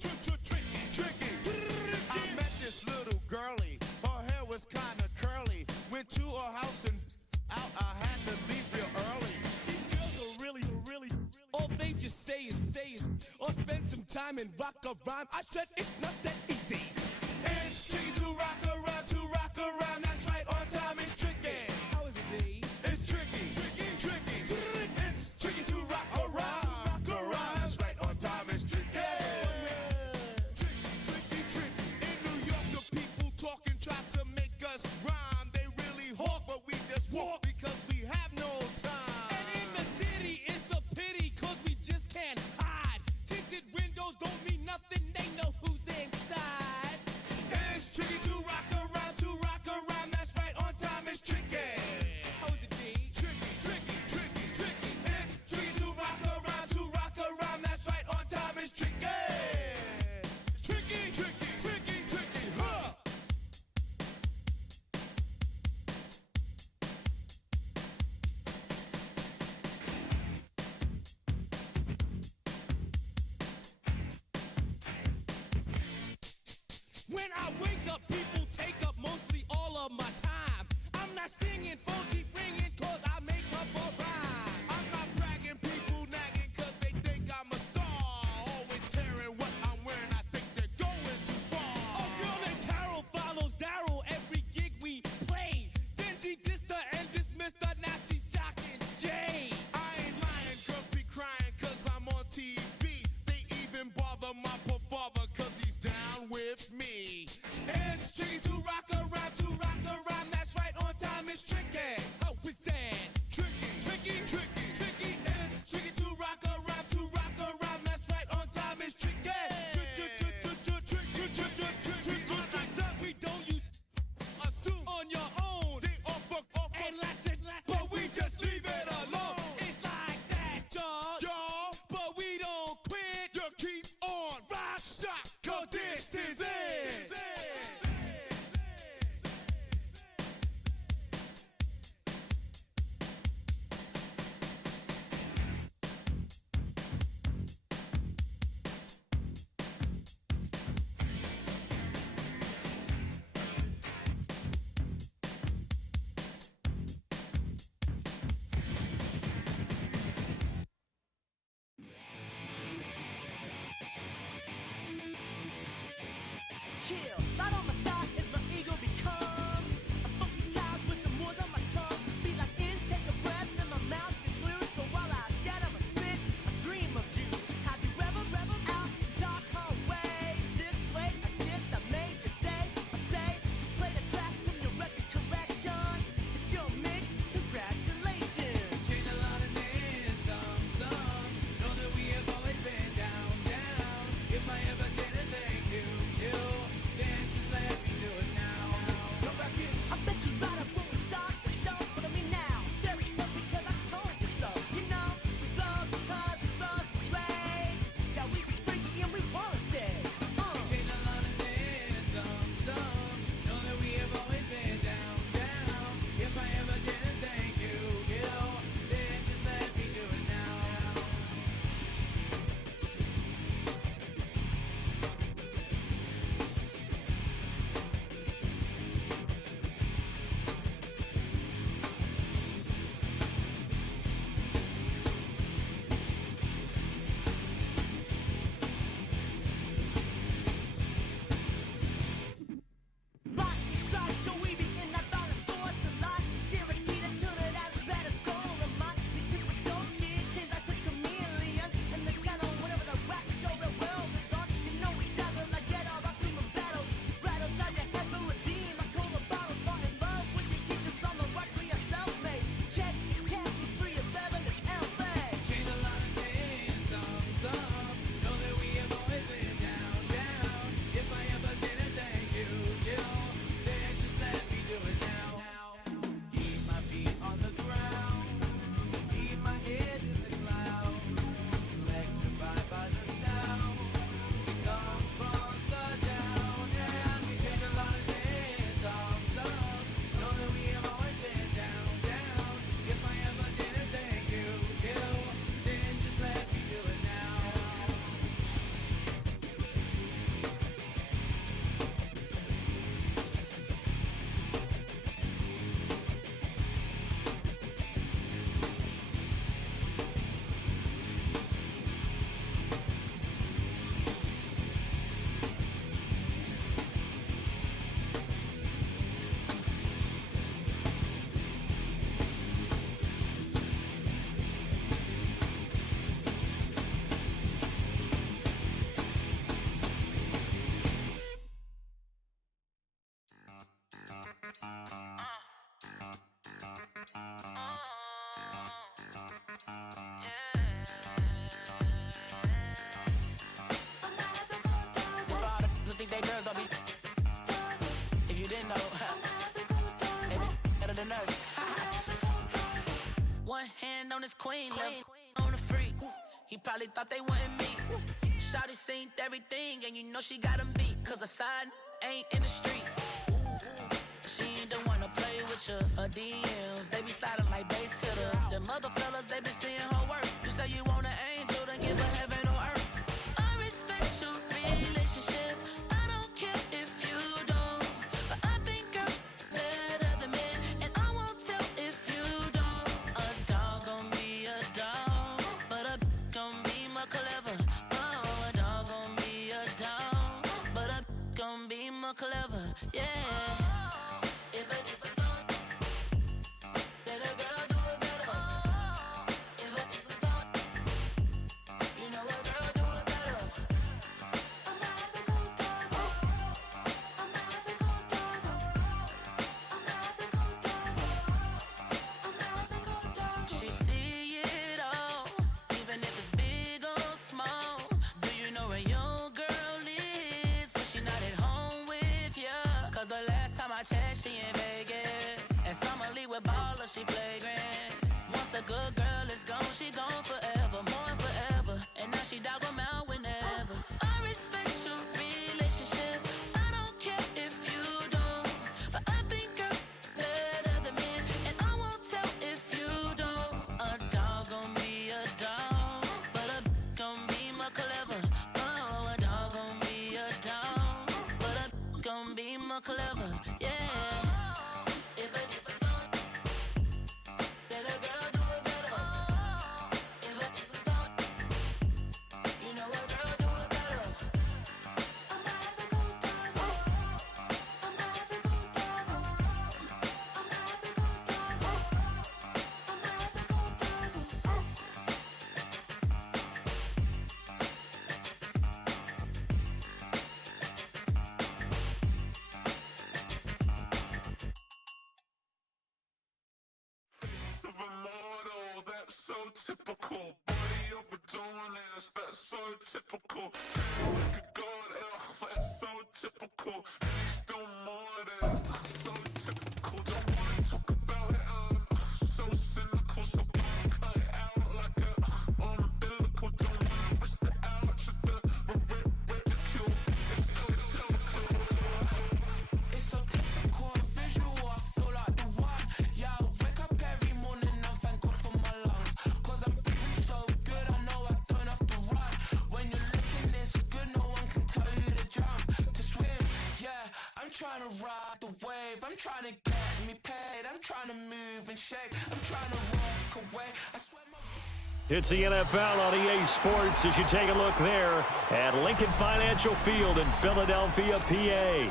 Tricky. Tricky. I met this little girlie. Her hair was kind of curly. Went to her house and out. I had to leave real early. These girls are say is, or spend some time and rock a rhyme. I said it's not that easy. It's tricky to rock around, to rock around. That's right, on time it's tricky. How is it, B? It's tricky, tricky, tricky. It's tricky to rock around, rock around. That's right, on time it's tricky. Tricky, tricky, tricky. In New York, the people talking try to make us rhyme. They really hawk, but we just walk because we have no time. And in the city, it's a pity, cause we just can't hide. Tinted windows don't mean nothing, they know who's inside. It's tricky to rock around, that's right, on time it's tricky. How is it, D? Tricky, tricky, tricky, tricky. It's tricky to rock around, that's right, on time it's tricky. Tricky, tricky, tricky, tricky, huh? When I wake up, people take up mostly all of my time. I'm not singing, phone keep ringing, cause I make up a rhyme. I'm not bragging, people nagging, cause they think I'm a star. Always tearing what I'm wearing, I think they're going too far. A girl named Carol follows Daryl every gig we play. Then he dissed her and dismissed her, now she's shocking Jay. I ain't lying, girls be crying, cause I'm on TV. They even bother my poor father, cause he's down with me. It's tricky to rock around, that's right, on time it's tricky. How is that? Tricky, tricky, tricky, tricky. It's tricky to rock around, that's right, on time it's tricky. We don't use assume on your own. They offer and lots but we just leave it alone. It's like that, y'all, but we don't quit. You keep on rock, shock, cause this is it. Chill, right on my side is my ego becomes a funky child with some words on my tongue. Be like intake a breath and my mouth gets loose. So while I scatter my spit, I dream of juice. Have you ever out in dark hallways? This place I kissed, I made the day. I say, play the track from your record collection. It's your mix, congratulations. Changed a lot of names, some know that we have always been down. If I ever did a thing to you, then just let us. One hand on his queen, left on the freak. He probably thought they wanted me. Shawty seen everything, and you know she got him beat. Cause her side ain't in the streets. She ain't the one to play with you. Her DMs, they be sliding like base hitters. Them other fellas, they been seeing her work. You say you want an angel, then give her heaven on earth. I respect your relationship. I don't care if you don't. But I think girls better than men. And I won't tell if you don't. A dog gon' be a dog, but a gon' be more clever. Oh, a dog gon' be a dog, but a gon' be more clever. Yeah. She in Vegas, and Summer Lee with ballers, she flagrant. Once a good girl is gone, she gone forever, more forever. And now she dog 'em out whenever. I respect your relationship. I don't care if you don't, but I think girls better than men, and I won't tell if you don't. A dog gon' be a dog, but a gon' be more clever. Oh, a dog gon' be a dog, but a gon' be more clever. Yeah. Typical body of a donut, that's so typical. Tell like a god, that's so typical. Please don't more, that's so typical. Don't wanna talk about it, so cynical. So cut it out like a umbilical. Don't wanna risk the ouch of the ridicule. It's so typical. It's so typical and visual, I feel like the one. Yeah, I wake up every morning and thank God for my lungs. Cause I'm breathing so good, I know I don't have to run. When you're looking this good, no one can tell you to jump, to swim. Yeah, I'm trying to ride the wave, I'm trying to get me paid, I'm trying to move and shake, I'm trying to walk away. I swear my... It's the NFL on EA Sports as you take a look there at Lincoln Financial Field in Philadelphia, PA.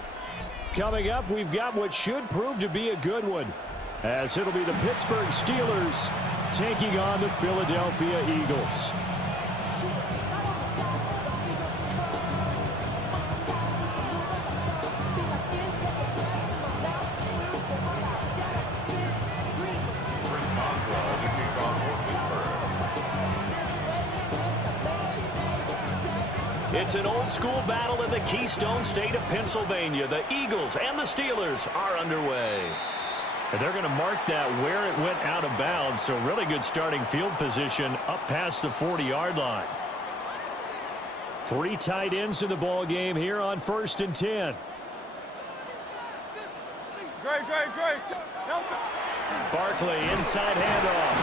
Coming up, we've got what should prove to be a good one, as it'll be the Pittsburgh Steelers taking on the Philadelphia Eagles. It's an old-school battle in the Keystone State of Pennsylvania. The Eagles and the Steelers are underway. And they're going to mark that where it went out of bounds, so really good starting field position up past the 40-yard line. 3 tight ends in the ball game here on 1st and 10. Great. Barkley inside handoff.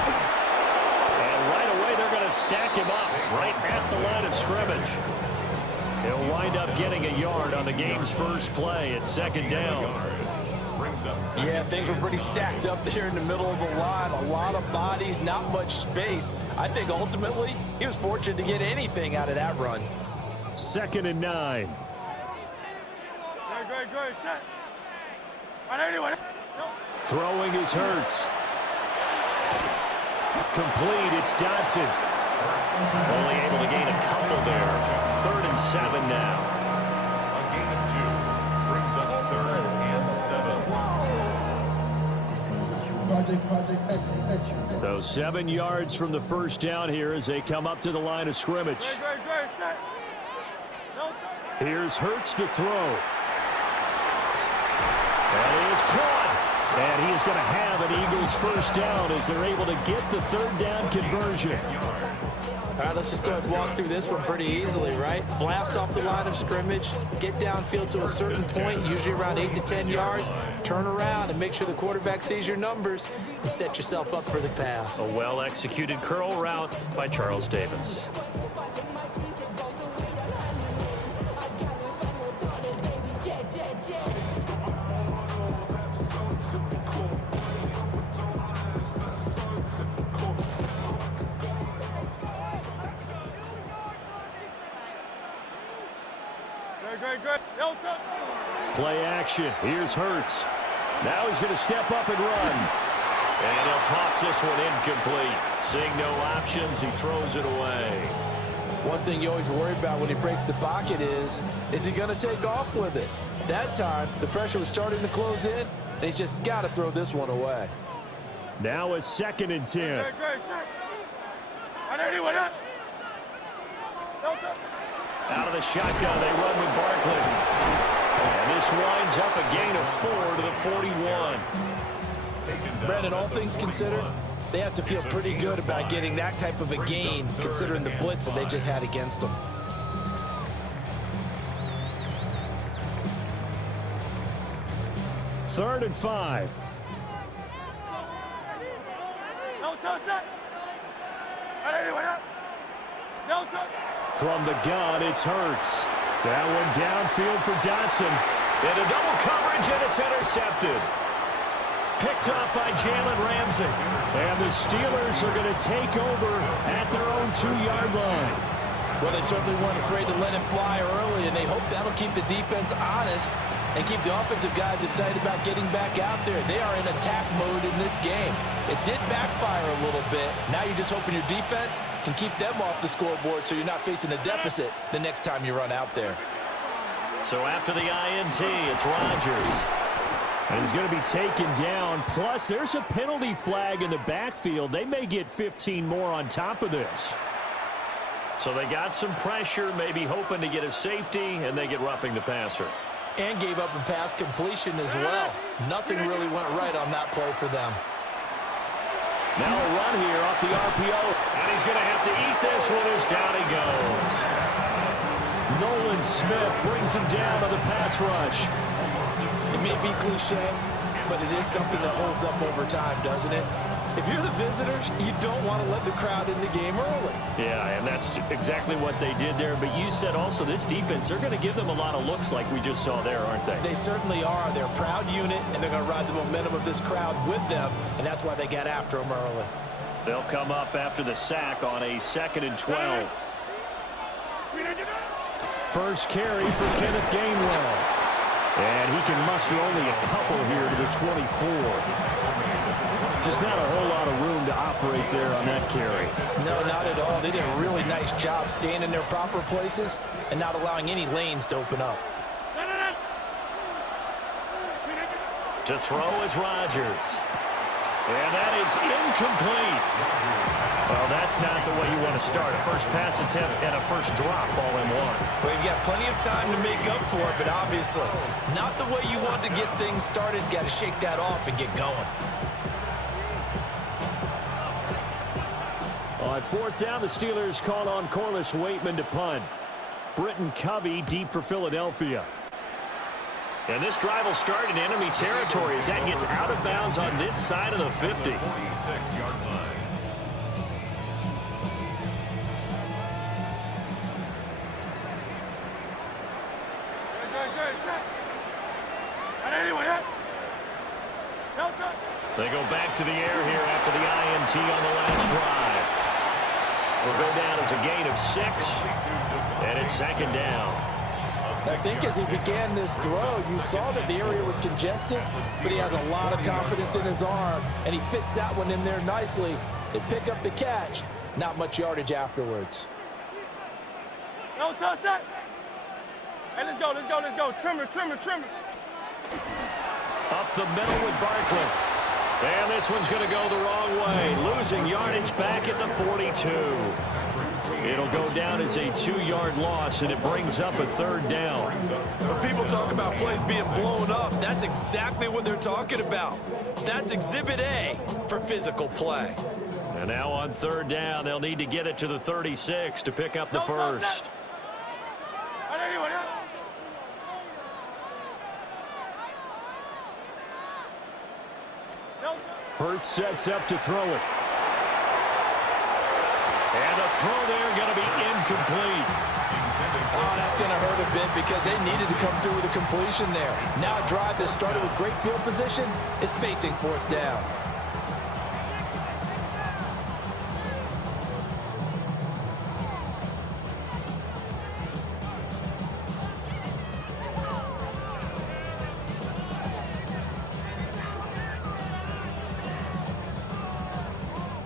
And right away they're going to stack him up right at the line of scrimmage. He'll wind up getting a yard on the game's first play at 2nd down. Yeah, things were pretty stacked up there in the middle of the line. A lot of bodies, not much space. I think ultimately he was fortunate to get anything out of that run. 2nd and 9. Great. Set. Anyway. Throwing is Hurts. Complete, it's Dodson. Only able to gain a couple there. 3rd and 7 now. A gain of 2 brings up 3rd and 7. So 7 yards from the first down here as they come up to the line of scrimmage. Great. Set. Here's Hurts to throw. That is caught. And he is going to have an Eagles first down as they're able to get the third down conversion. All right, let's just go ahead and walk through this one pretty easily, right? Blast off the line of scrimmage, get downfield to a certain point, usually around 8 to 10 yards, turn around and make sure the quarterback sees your numbers and set yourself up for the pass. A well-executed curl route by Charles Davis. Good. Play action. Here's Hurts. Now he's going to step up and run. And he'll toss this one incomplete. Seeing no options, he throws it away. One thing you always worry about when he breaks the pocket is he going to take off with it? That time, the pressure was starting to close in, and he's just got to throw this one away. Now a 2nd and 10. Out of the shotgun, they run with Barkley. And this winds up a gain of 4 to the 41. Brandon, all things considered, they have to feel pretty good about getting that type of a gain considering the blitz that they just had against them. Third and 5. From the gun, it's Hurts. That one downfield for Dotson. Into double coverage, and it's intercepted. Picked off by Jalen Ramsey. And the Steelers are going to take over at their own 2-yard line. Well, they certainly weren't afraid to let him fly early, and they hope that'll keep the defense honest and keep the offensive guys excited about getting back out there. They are in attack mode in this game. It did backfire a little bit. Now you're just hoping your defense can keep them off the scoreboard so you're not facing a deficit the next time you run out there. So after the INT, it's Rodgers. And he's going to be taken down. Plus, there's a penalty flag in the backfield. They may get 15 more on top of this. So they got some pressure, maybe hoping to get a safety, and they get roughing the passer. And gave up a pass completion as well. Nothing really went right on that play for them. Now a run here off the RPO. And he's going to have to eat this one as down he goes. Nolan Smith brings him down on the pass rush. It may be cliche, but it is something that holds up over time, doesn't it? If you're the visitors, you don't want to let the crowd in the game early. Yeah, and that's exactly what they did there. But you said also this defense, they're going to give them a lot of looks like we just saw there, aren't they? They certainly are. They're a proud unit, and they're going to ride the momentum of this crowd with them, and that's why they got after them early. They'll come up after the sack on a 2nd and 12. First carry for Kenneth Gainwell. And he can muster only a couple here to the 24. Just not a whole lot of room to operate there on that carry. No, not at all. They did a really nice job staying in their proper places and not allowing any lanes to open up. To throw is Rodgers. And that is incomplete. Well, that's not the way you want to start. A first pass attempt and a first drop all in one. Well, you've got plenty of time to make up for it, but obviously not the way you want to get things started. Got to shake that off and get going. On 4th down, the Steelers call on Corliss Waitman to punt. Britton Covey deep for Philadelphia. And this drive will start in enemy territory as that gets out of bounds on this side of the 50. 46-yard line. They go back to the air here after the INT on the last drive. Will go down as a gain of 6, and it's 2nd down. I think as he began this throw, you saw that the area was congested, but he has a lot of confidence in his arm, and he fits that one in there nicely. They pick up the catch. Not much yardage afterwards. No, touch that. Hey, let's go. Trimmer. Up the middle with Barkley. And this one's going to go the wrong way. Losing yardage back at the 42. It'll go down as a 2-yard loss, and it brings up a 3rd down. When people talk about plays being blown up, that's exactly what they're talking about. That's Exhibit A for physical play. And now on 3rd down, they'll need to get it to the 36 to pick up the first. Hurts sets up to throw it. And the throw there going to be incomplete. Oh, that's going to hurt a bit because they needed to come through with a completion there. Now a drive that started with great field position is facing 4th down.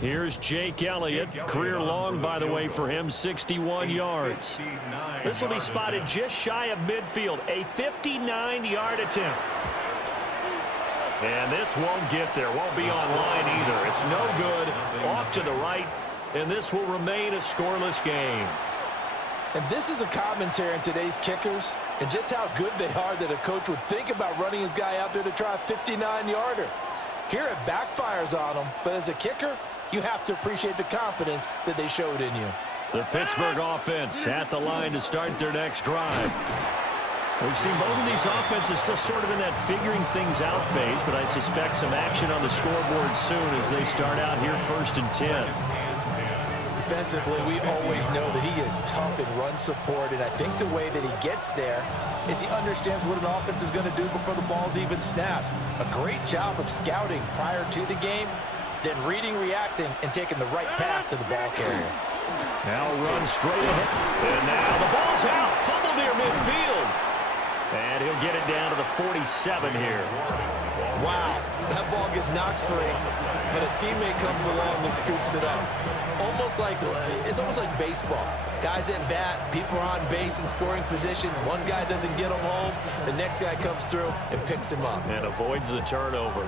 Here's Jake Elliott. Career long, by the way, for him, 61 yards. This will be spotted just shy of midfield, a 59-yard attempt. And this won't get there, won't be on line either. It's no good, off to the right, and this will remain a scoreless game. And this is a commentary on today's kickers and just how good they are that a coach would think about running his guy out there to try a 59-yarder. Here it backfires on him, but as a kicker, you have to appreciate the confidence that they showed in you. The Pittsburgh offense at the line to start their next drive. We've seen both of these offenses still sort of in that figuring things out phase, but I suspect some action on the scoreboard soon as they start out here 1st and 10. Defensively, we always know that he is tough in run support, and I think the way that he gets there is he understands what an offense is going to do before the ball's even snapped. A great job of scouting prior to the game, then reading, reacting, and taking the right path to the ball carrier. Now run straight ahead. And now the ball's out. Fumble near midfield. And he'll get it down to the 47 here. Wow, that ball gets knocked free, but a teammate comes along and scoops it up. It's almost like baseball. Guys at bat, people are on base in scoring position. One guy doesn't get him home. The next guy comes through and picks him up. And avoids the turnover.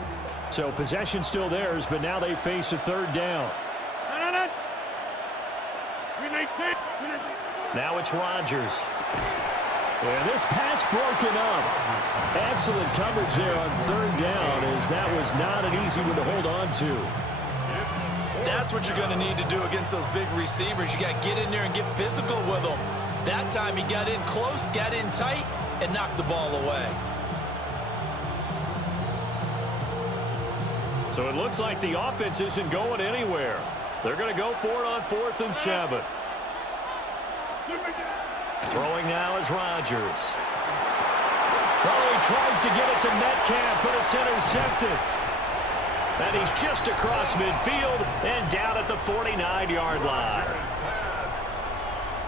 So possession still theirs, but now they face a 3rd down. Now it's Rodgers. And this pass broken up. Excellent coverage there on 3rd down, as that was not an easy one to hold on to. That's what you're going to need to do against those big receivers. You got to get in there and get physical with them. That time he got in close, got in tight, and knocked the ball away. So it looks like the offense isn't going anywhere. They're going to go for it on 4th and 7. Throwing now is Rodgers. Oh, he tries to get it to Metcalf, but it's intercepted. And he's just across midfield and down at the 49-yard line.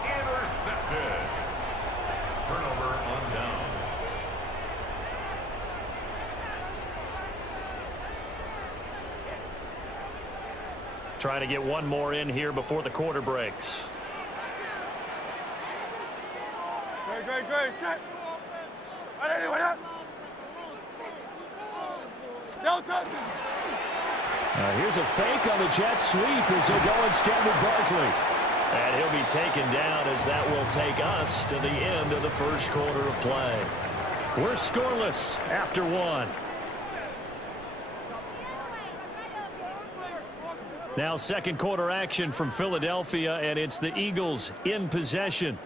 Intercepted. Turnover on downs. Trying to get one more in here before the quarter breaks. Great. Set. Here's a fake on the jet sweep as they go instead with Barkley. And he'll be taken down as that will take us to the end of the first quarter of play. We're scoreless after 1. Now 2nd quarter action from Philadelphia, and it's the Eagles in possession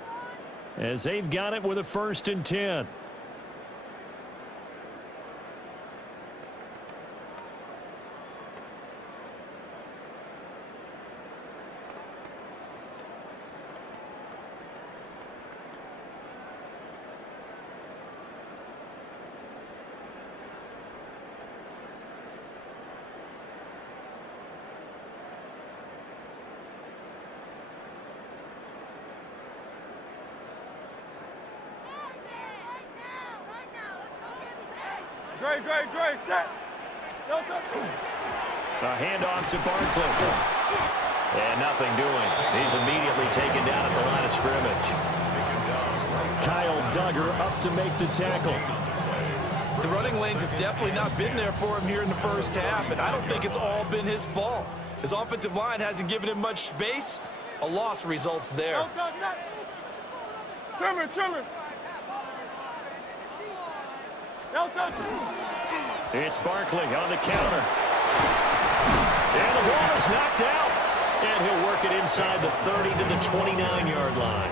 as they've got it with a 1st and 10. Great. Set. A handoff to Barkley. And nothing doing. He's immediately taken down at the line of scrimmage. Kyle Duggar up to make the tackle. The running lanes have definitely not been there for him here in the first half, and I don't think it's all been his fault. His offensive line hasn't given him much space, A loss results there. Trimmer. It's Barkley on the counter. And the ball is knocked out. And he'll work it inside the 30 to the 29-yard line.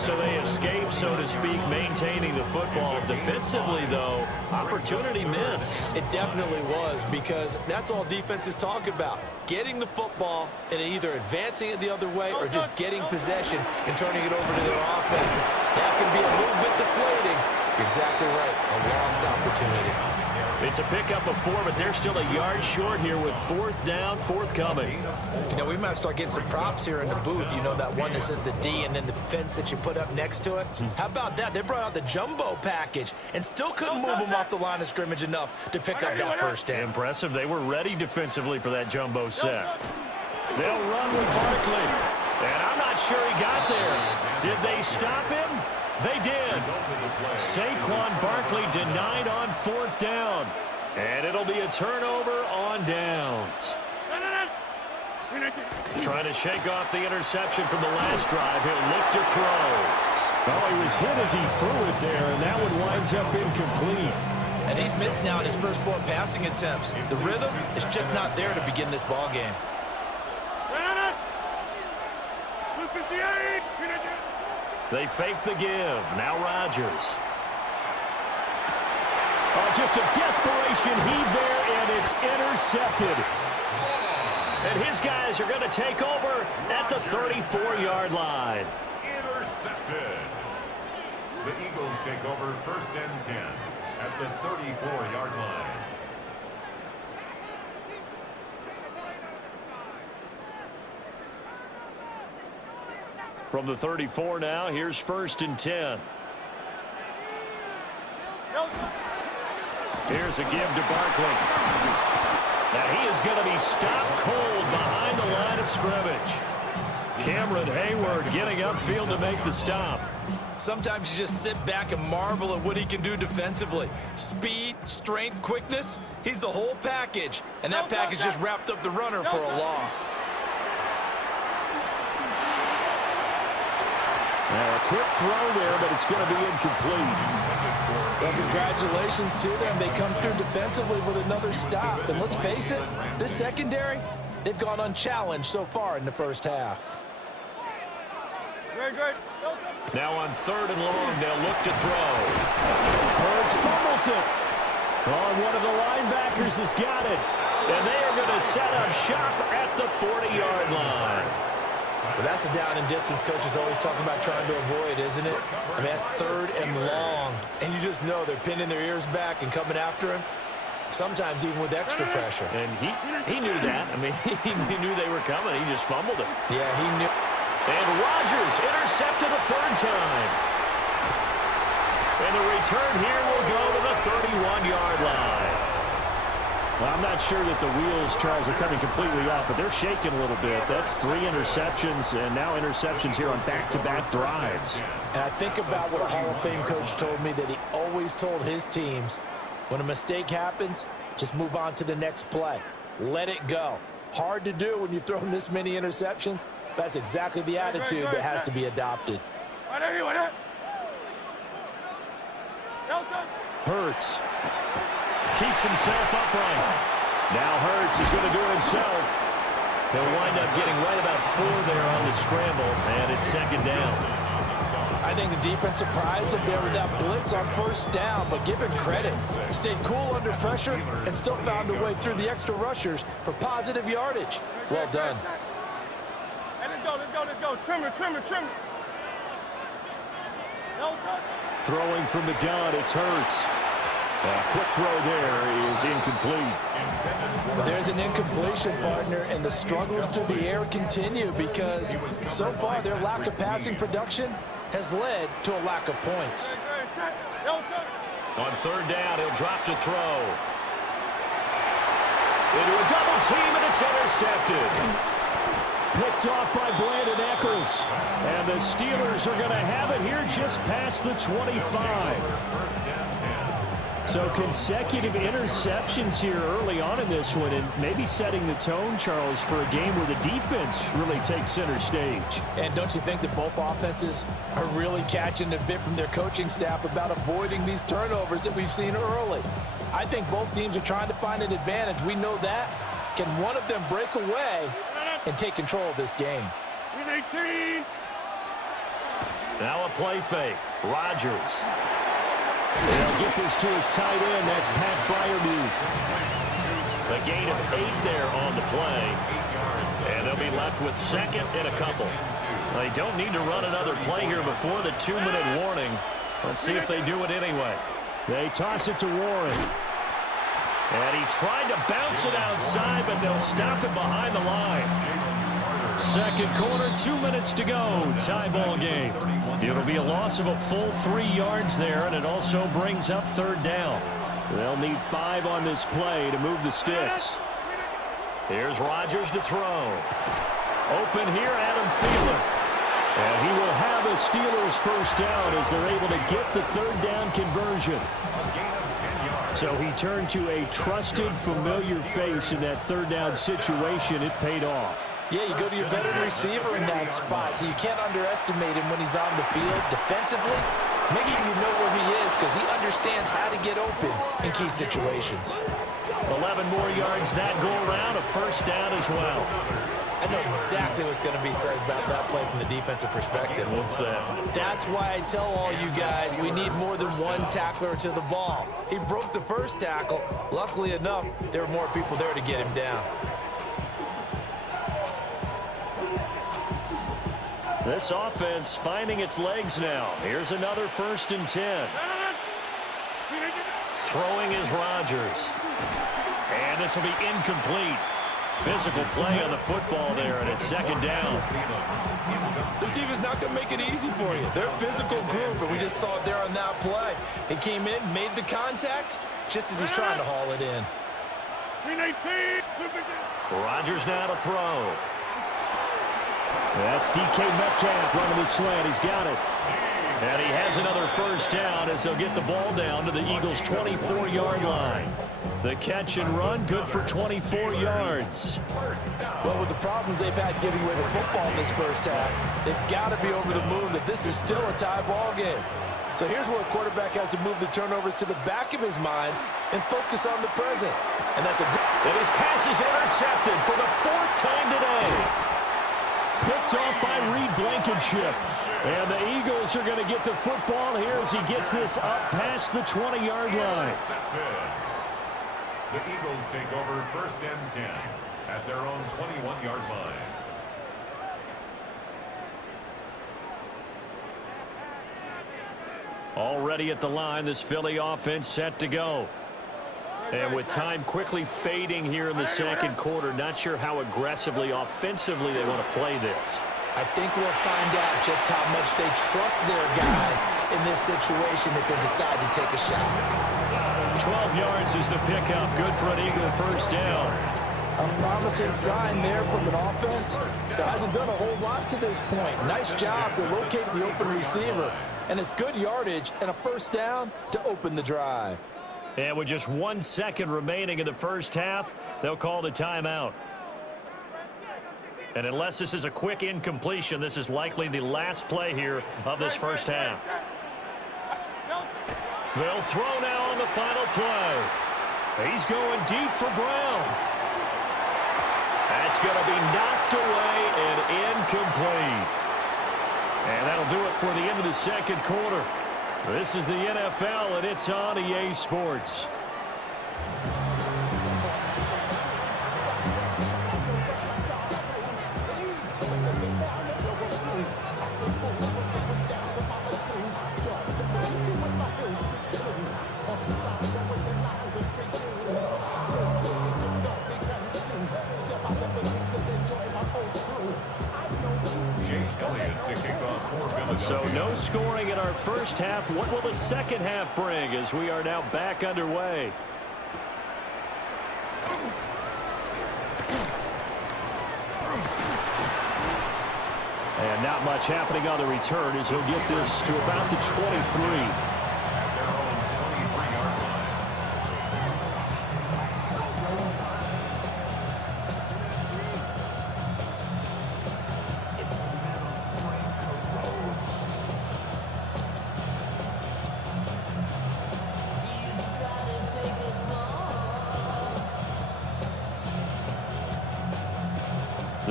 So they escape, so to speak, maintaining the football. Defensively, though, opportunity miss. It definitely was, because that's all defenses talk about. Getting the football and either advancing it the other way or just getting possession and turning it over to their offense. That can be a little bit deflating. You're exactly right. A lost opportunity. It's a pickup of 4, but they're still a yard short here with 4th down, forthcoming. You know, we might start getting some props here in the booth. You know, that one that says the D and then the fence that you put up next to it? How about that? They brought out the jumbo package and still couldn't move them off the line of scrimmage enough to pick up that first down. Impressive. They were ready defensively for that jumbo set. They'll run with Barkley. And I'm not sure he got there. Did they stop him? They did. Saquon Barkley denied on 4th down. And it'll be a turnover on downs. Trying to shake off the interception from the last drive. He'll look to throw. Oh, he was hit as he threw it there, and that one winds up incomplete. And he's missed now in his first 4 passing attempts. The rhythm is just not there to begin this ball game. They fake the give. Now Rodgers. Oh, just a desperation heave there, and it's intercepted. And his guys are going to take over at the 34-yard line. Intercepted. The Eagles take over 1st and 10 at the 34-yard line. From the 34 now, here's 1st and 10. Here's a give to Barkley. Now he is going to be stopped cold behind the line of scrimmage. Cameron Hayward getting upfield to make the stop. Sometimes you just sit back and marvel at what he can do defensively. Speed, strength, quickness, he's the whole package. And that package just wrapped up the runner for a loss. Now, a quick throw there, but it's going to be incomplete. Well, congratulations to them. They come through defensively with another stop. And let's face it, this secondary, they've gone unchallenged so far in the first half. Great. Now on 3rd and long, they'll look to throw. Hurts fumbles it. Oh, one of the linebackers has got it. And they are going to set up shop at the 40-yard line. Well, that's a down and distance coaches always talk about trying to avoid, isn't it? I mean, that's 3rd and long. And you just know they're pinning their ears back and coming after him, sometimes even with extra pressure. And he knew that. I mean, he knew they were coming. He just fumbled it. Yeah, he knew. And Rodgers intercepted a 3rd time. And the return here will go to the 31-yard line. Well, I'm not sure that the wheels, Charles, are coming completely off, but they're shaking a little bit. That's 3 interceptions, and now interceptions here on back-to-back drives. And I think about what a Hall of Fame coach told me, that he always told his teams, when a mistake happens, just move on to the next play. Let it go. Hard to do when you've thrown this many interceptions. That's exactly the attitude that has to be adopted. Hurts. Keeps himself upright. Now Hurts is going to do it himself. He'll wind up getting right about 4 there on the scramble, and it's 2nd down. I think the defense surprised him there with that blitz on 1st down, but give him credit. He stayed cool under pressure and still found a way through the extra rushers for positive yardage. Well done. Hey, let's go. Trimmer. Throwing from the gun, it's Hurts. A quick throw there is incomplete. But there's an incompletion, partner, and the struggles through the air continue because so far their lack of passing production has led to a lack of points. On 3rd down, he'll drop to throw. Into a double team, and it's intercepted. Picked off by Brandon Eccles. And the Steelers are going to have it here just past the 25. So consecutive interceptions here early on in this one, and maybe setting the tone, Charles, for a game where the defense really takes center stage. And don't you think that both offenses are really catching a bit from their coaching staff about avoiding these turnovers that we've seen early? I think both teams are trying to find an advantage. We know that. Can one of them break away and take control of this game? Now a play fake. Rodgers. They'll get this to his tight end. That's Pat Freiermuth. A gain of 8 there on the play. And they'll be left with second and a couple. They don't need to run another play here before the 2-minute warning. Let's see if they do it anyway. They toss it to Warren. And he tried to bounce it outside, but they'll stop it behind the line. Second quarter, 2 minutes to go. Tie ball game. It'll be a loss of a full 3 yards there, and it also brings up third down. They'll need 5 on this play to move the sticks. Here's Rodgers to throw. Open here, Adam Thielen. And he will have a Steelers first down as they're able to get the third down conversion. So he turned to a trusted, familiar face in that third down situation. It paid off. Yeah, you go to your veteran receiver in that spot, so you can't underestimate him when he's on the field. Defensively, make sure you know where he is because he understands how to get open in key situations. 11 more yards that go around, a first down as well. I know exactly what's going to be said about that play from the defensive perspective. What's that? That's why I tell all you guys we need more than one tackler to the ball. He broke the first tackle. Luckily enough, there were more people there to get him down. This offense finding its legs now. Here's another 1st and 10. Throwing is Rodgers. And this will be incomplete. Physical play on the football there, and it's second down. This defense is not going to make it easy for you. They're a physical group, and we just saw it there on that play. He came in, made the contact, just as he's trying to haul it in. Rodgers now to throw. That's DK Metcalf running the slant. He's got it. And he has another first down as they'll get the ball down to the Eagles' 24-yard line. The catch and run, good for 24 yards. Well, with the problems they've had giving away the football in this first half, they've got to be over the moon that this is still a tie ball game. So here's where a quarterback has to move the turnovers to the back of his mind and focus on the present. And that's a good... And his pass is intercepted for the 4th time today. Picked off by Reed Blankenship. And the Eagles are going to get the football here as he gets this up past the 20-yard line. The Eagles take over 1st and 10 at their own 21-yard line. Already at the line, this Philly offense set to go. And with time quickly fading here in the second quarter, not sure how aggressively, offensively they want to play this. I think we'll find out just how much they trust their guys in this situation if they decide to take a shot. 12 yards is the pickup. Good for an Eagle first down. A promising sign there from an offense that hasn't done a whole lot to this point. Nice job to locate the open receiver. And it's good yardage and a first down to open the drive. And with just 1 second remaining in the first half, they'll call the timeout. And unless this is a quick incompletion, this is likely the last play here of this first half. They'll throw now on the final play. He's going deep for Brown. That's going to be knocked away and incomplete. And that'll do it for the end of the second quarter. This is the NFL, and it's on EA Sports. So no scoring in our first half. What will the second half bring as we are now back underway? And not much happening on the return as he'll get this to about the 23.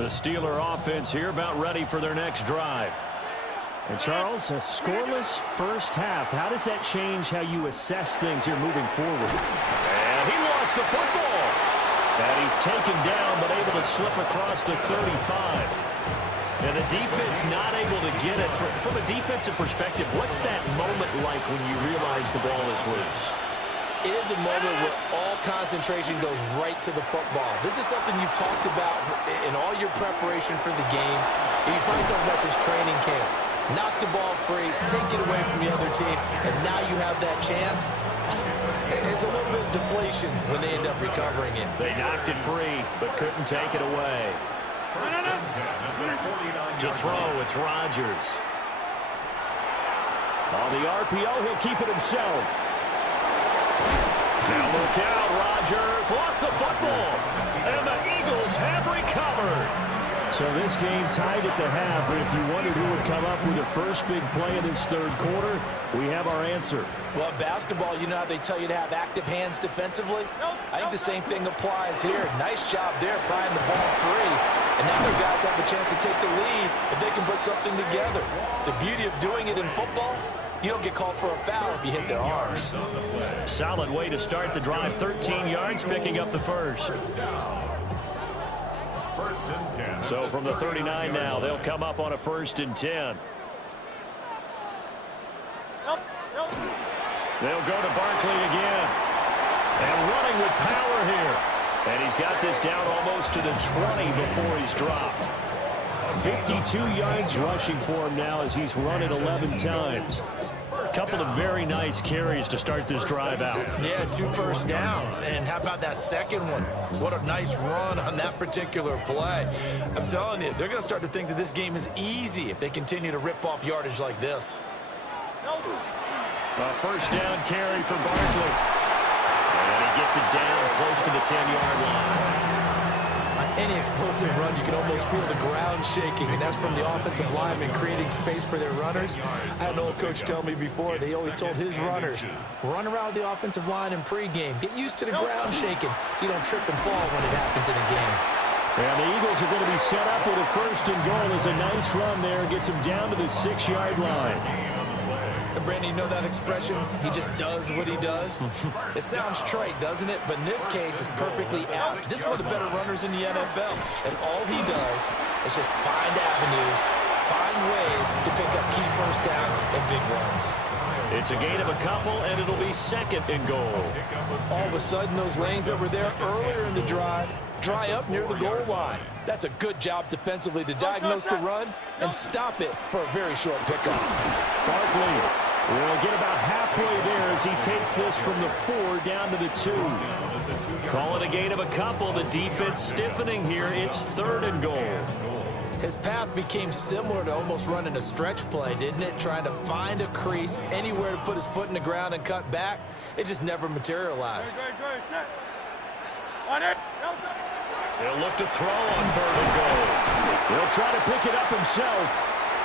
The Steeler offense here about ready for their next drive. And Charles, a scoreless first half. How does that change how you assess things here moving forward? And he lost the football. And he's taken down but able to slip across the 35. And the defense not able to get it. From a defensive perspective, what's that moment like when you realize the ball is loose? It is a moment where all concentration goes right to the football. This is something you've talked about in all your preparation for the game. You probably talked about since training camp. Knock the ball free, take it away from the other team, and now you have that chance. It's a little bit of deflation when they end up recovering it. They knocked it free, but couldn't take it away. To throw, it's Rodgers. On the RPO, he'll keep it himself. Now look out, Rodgers lost the football, and the Eagles have recovered. So this game tied at the half, and if you wondered who would come up with the first big play of this third quarter, we have our answer. Well, basketball, you know how they tell you to have active hands defensively? I think the same thing applies here. Nice job there prying the ball free. And now their guys have a chance to take the lead if they can put something together. The beauty of doing it in football, you don't get called for a foul if you hit their arms. Solid way to start the drive. 13 yards, picking up the first. First and 10. So from the 39 now, they'll come up on a 1st and 10. They'll go to Barkley again. And running with power here. And he's got this down almost to the 20 before he's dropped. 52 yards rushing for him now as he's run it 11 times. Couple of very nice carries to start this drive out. Yeah, 2 first downs. And how about that second one? What a nice run on that particular play. I'm telling you, they're going to start to think that this game is easy if they continue to rip off yardage like this. A first down carry for Barkley. And he gets it down close to the 10-yard line. On any explosive run, you can almost feel the ground shaking, and that's from the offensive linemen creating space for their runners. I had an old coach tell me before, they always told his runners, run around the offensive line in pregame. Get used to the ground shaking so you don't trip and fall when it happens in a game. And the Eagles are going to be set up with a 1st and goal. It's a nice run there. Gets him down to the 6-yard line. And Brandon, you know that expression, he just does what he does? It sounds trite, doesn't it? But in this case, it's perfectly apt. This is one of the better runners in the NFL. And all he does is just find avenues, find ways to pick up key first downs and big runs. It's a gain of a couple, and it'll be 2nd and goal. All of a sudden, those lanes that were there earlier in the drive dry up near the goal line. That's a good job defensively to diagnose the run and stop it for a very short pickup. Barkley will get about halfway there as he takes this from the 4 down to the 2. Call it a gain of a couple. The defense stiffening here. It's 3rd and goal. His path became similar to almost running a stretch play, didn't it? Trying to find a crease, anywhere to put his foot in the ground and cut back. It just never materialized. They'll look to throw on 3rd and goal. He'll try to pick it up himself.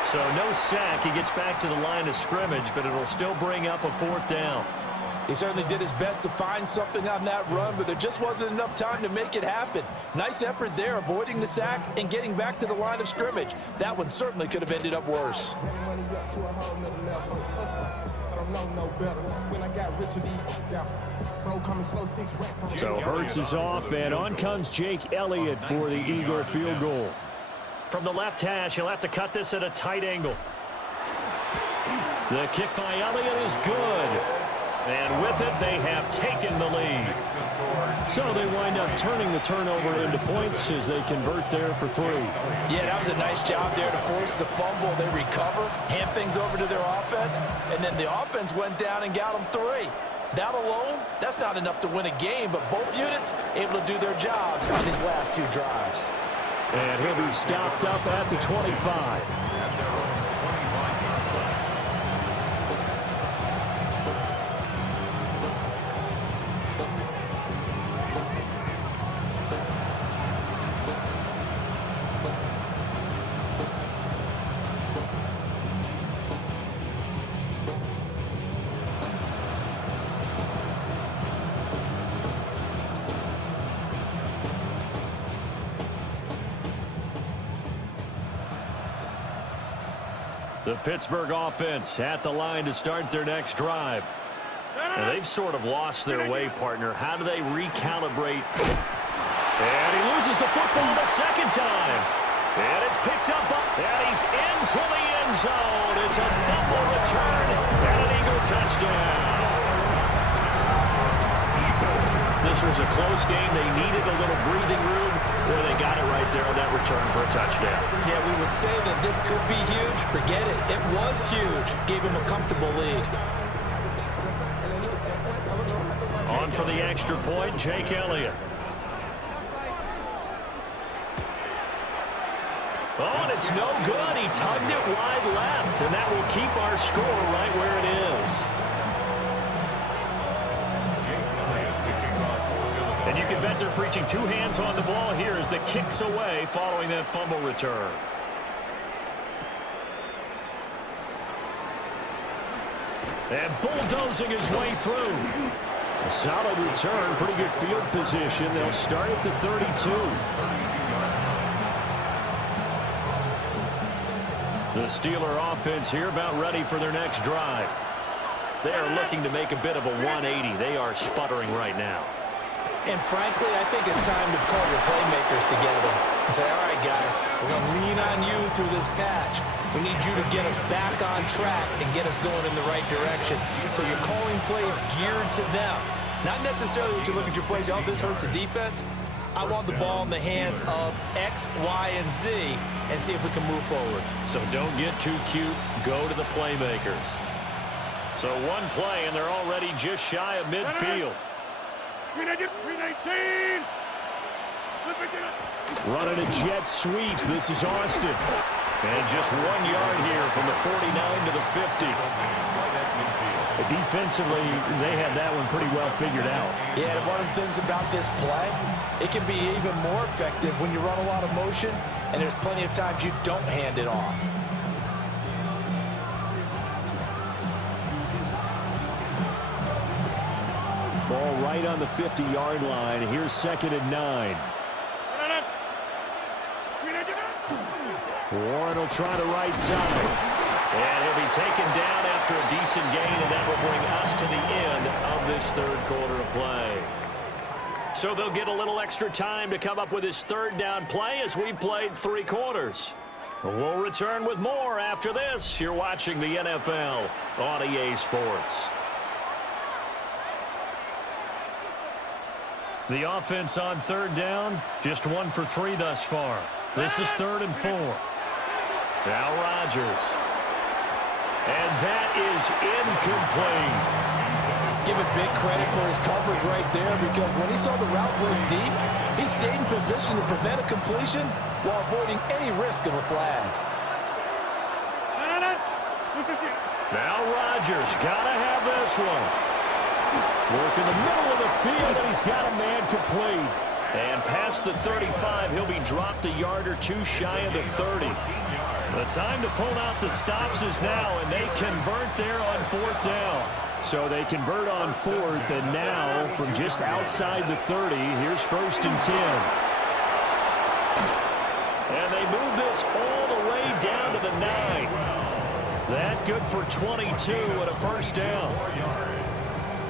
So no sack. He gets back to the line of scrimmage, but it'll still bring up a 4th down. He certainly did his best to find something on that run, but there just wasn't enough time to make it happen. Nice effort there, avoiding the sack and getting back to the line of scrimmage. That one certainly could have ended up worse. So Hurts is off, and on comes Jake Elliott for the Eagle field goal. From the left hash, he'll have to cut this at a tight angle. The kick by Elliott is good. And with it, they have taken the lead. So they wind up turning the turnover into points as they convert there for 3. Yeah, that was a nice job there to force the fumble. They recover, hand things over to their offense, and then the offense went down and got them 3. That alone, that's not enough to win a game, but both units able to do their jobs on these last 2 drives. And he'll be stopped up at the 25. The Pittsburgh offense at the line to start their next drive. And they've sort of lost their way, partner. How do they recalibrate? And he loses the football the second time. And it's picked up, and he's into the end zone. It's a fumble return and an Eagle touchdown. This was a close game. They needed a little breathing room, where they got it right there on that return for a touchdown. Yeah, we would say that this could be huge. Forget it. It was huge. Gave him a comfortable lead. On for the extra point, Jake Elliott. Oh, and it's no good. He tugged it wide left, and that will keep our score right where it is. And you can bet they're preaching two hands on the ball here as the kick's away following that fumble return. And bulldozing his way through. A solid return, pretty good field position. They'll start at the 32. The Steeler offense here about ready for their next drive. They are looking to make a bit of a 180. They are sputtering right now. And frankly, I think it's time to call your playmakers together and say, all right, guys, we're going to lean on you through this patch. We need you to get us back on track and get us going in the right direction. So you're calling plays geared to them. Not necessarily that you look at your plays, oh, this hurts the defense. I want the ball in the hands of X, Y, and Z and see if we can move forward. So don't get too cute. Go to the playmakers. So one play, and they're already just shy of midfield. Running a jet sweep. This is Austin. And just 1 yard here from the 49 to the 50. Defensively, they had that one pretty well figured out. Yeah, and one of the things about this play, it can be even more effective when you run a lot of motion, and there's plenty of times you don't hand it off. Ball right on the 50-yard line. Here's 2nd and 9. Warren will try the right side. And he'll be taken down after a decent gain, and that will bring us to the end of this third quarter of play. So they'll get a little extra time to come up with his third down play as we've played 3 quarters. We'll return with more after this. You're watching the NFL on EA Sports. The offense on third down, just 1 for 3 thus far. This is 3rd and 4. Now Rodgers. And that is incomplete. Give it big credit for his coverage right there, because when he saw the route break deep, he stayed in position to prevent a completion while avoiding any risk of a flag. Now Rodgers, gotta have this one. Work in the middle of the field, and he's got a man complete. And past the 35, he'll be dropped a yard or 2 shy of the 30. The time to pull out the stops is now, and they convert there on 4th down. So they convert on 4th, and now from just outside the 30, here's 1st and 10. And they move this all the way down to the 9. That good for 22 and a 1st down.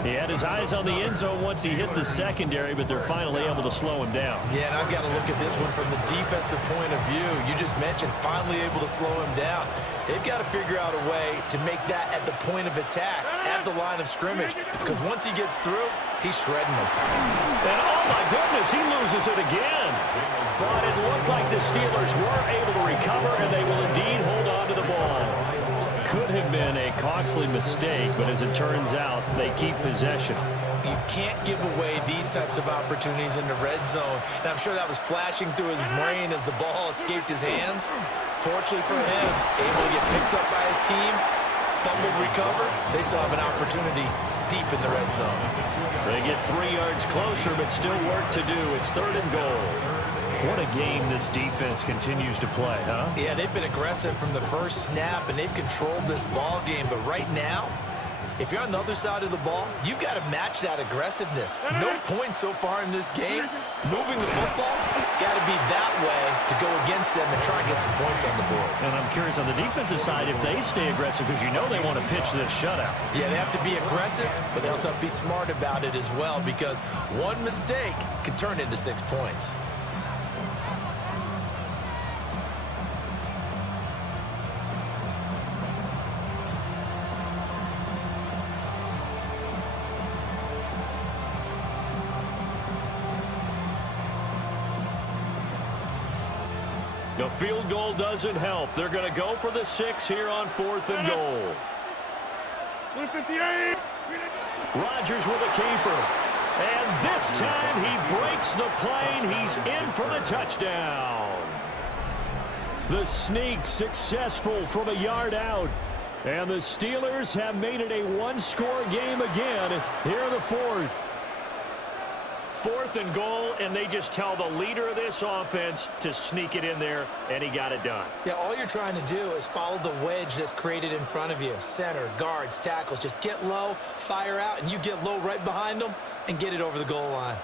He had his eyes on the end zone once he hit the secondary, but they're finally able to slow him down. Yeah, and I've got to look at this one from the defensive point of view. You just mentioned finally able to slow him down. They've got to figure out a way to make that at the point of attack, at the line of scrimmage, because once he gets through, he's shredding them. And oh my goodness, he loses it again. But it looked like the Steelers were able to recover, and they will indeed hold on to the ball. Could have been a costly mistake, but as it turns out, they keep possession. You can't give away these types of opportunities in the red zone. And I'm sure that was flashing through his brain as the ball escaped his hands. Fortunately for him, able to get picked up by his team, fumble recovered. They still have an opportunity deep in the red zone. They get 3 yards closer, but still work to do. It's 3rd and goal. What a game this defense continues to play, huh? Yeah, they've been aggressive from the first snap, and they've controlled this ball game. But right now, if you're on the other side of the ball, you've got to match that aggressiveness. No points so far in this game. Moving the football, got to be that way to go against them and try and get some points on the board. And I'm curious on the defensive side if they stay aggressive, because you know they want to pitch this shutout. Yeah, they have to be aggressive, but they also have to be smart about it as well, because one mistake can turn into 6 points. The field goal doesn't help. They're going to go for the 6 here on 4th and goal. 158. Rodgers with a keeper. And this time he breaks the plane. He's in for the touchdown. The sneak successful from a yard out. And the Steelers have made it a one-score game again here in the 4th. 4th and goal, and they just tell the leader of this offense to sneak it in there, and he got it done. Yeah, all you're trying to do is follow the wedge that's created in front of you. Center, guards, tackles, just get low, fire out, and you get low right behind them and get it over the goal line.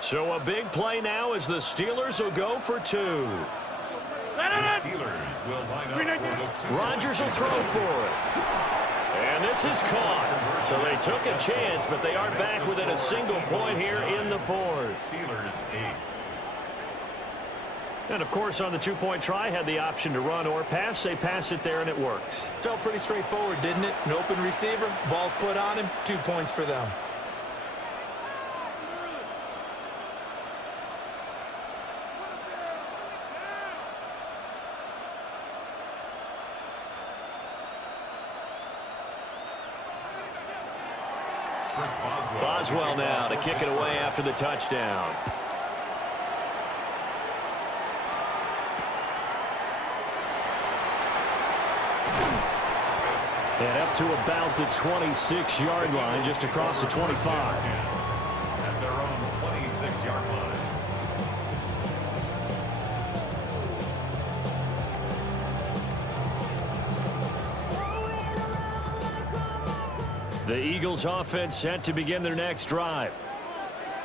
So a big play now as the Steelers will go for 2. The Steelers will line up for the 2. Rodgers will throw for it. And this is caught. So they took a chance, but they are back within a single point here in the 4th. Steelers 8. And, of course, on the 2-point try, had the option to run or pass. They pass it there, and it works. Felt pretty straightforward, didn't it? An open receiver, ball's put on him, 2 points for them. Boswell now to kick it away after the touchdown. And up to about the 26-yard line, just across the 25. At their own 26-yard line. The Eagles offense set to begin their next drive.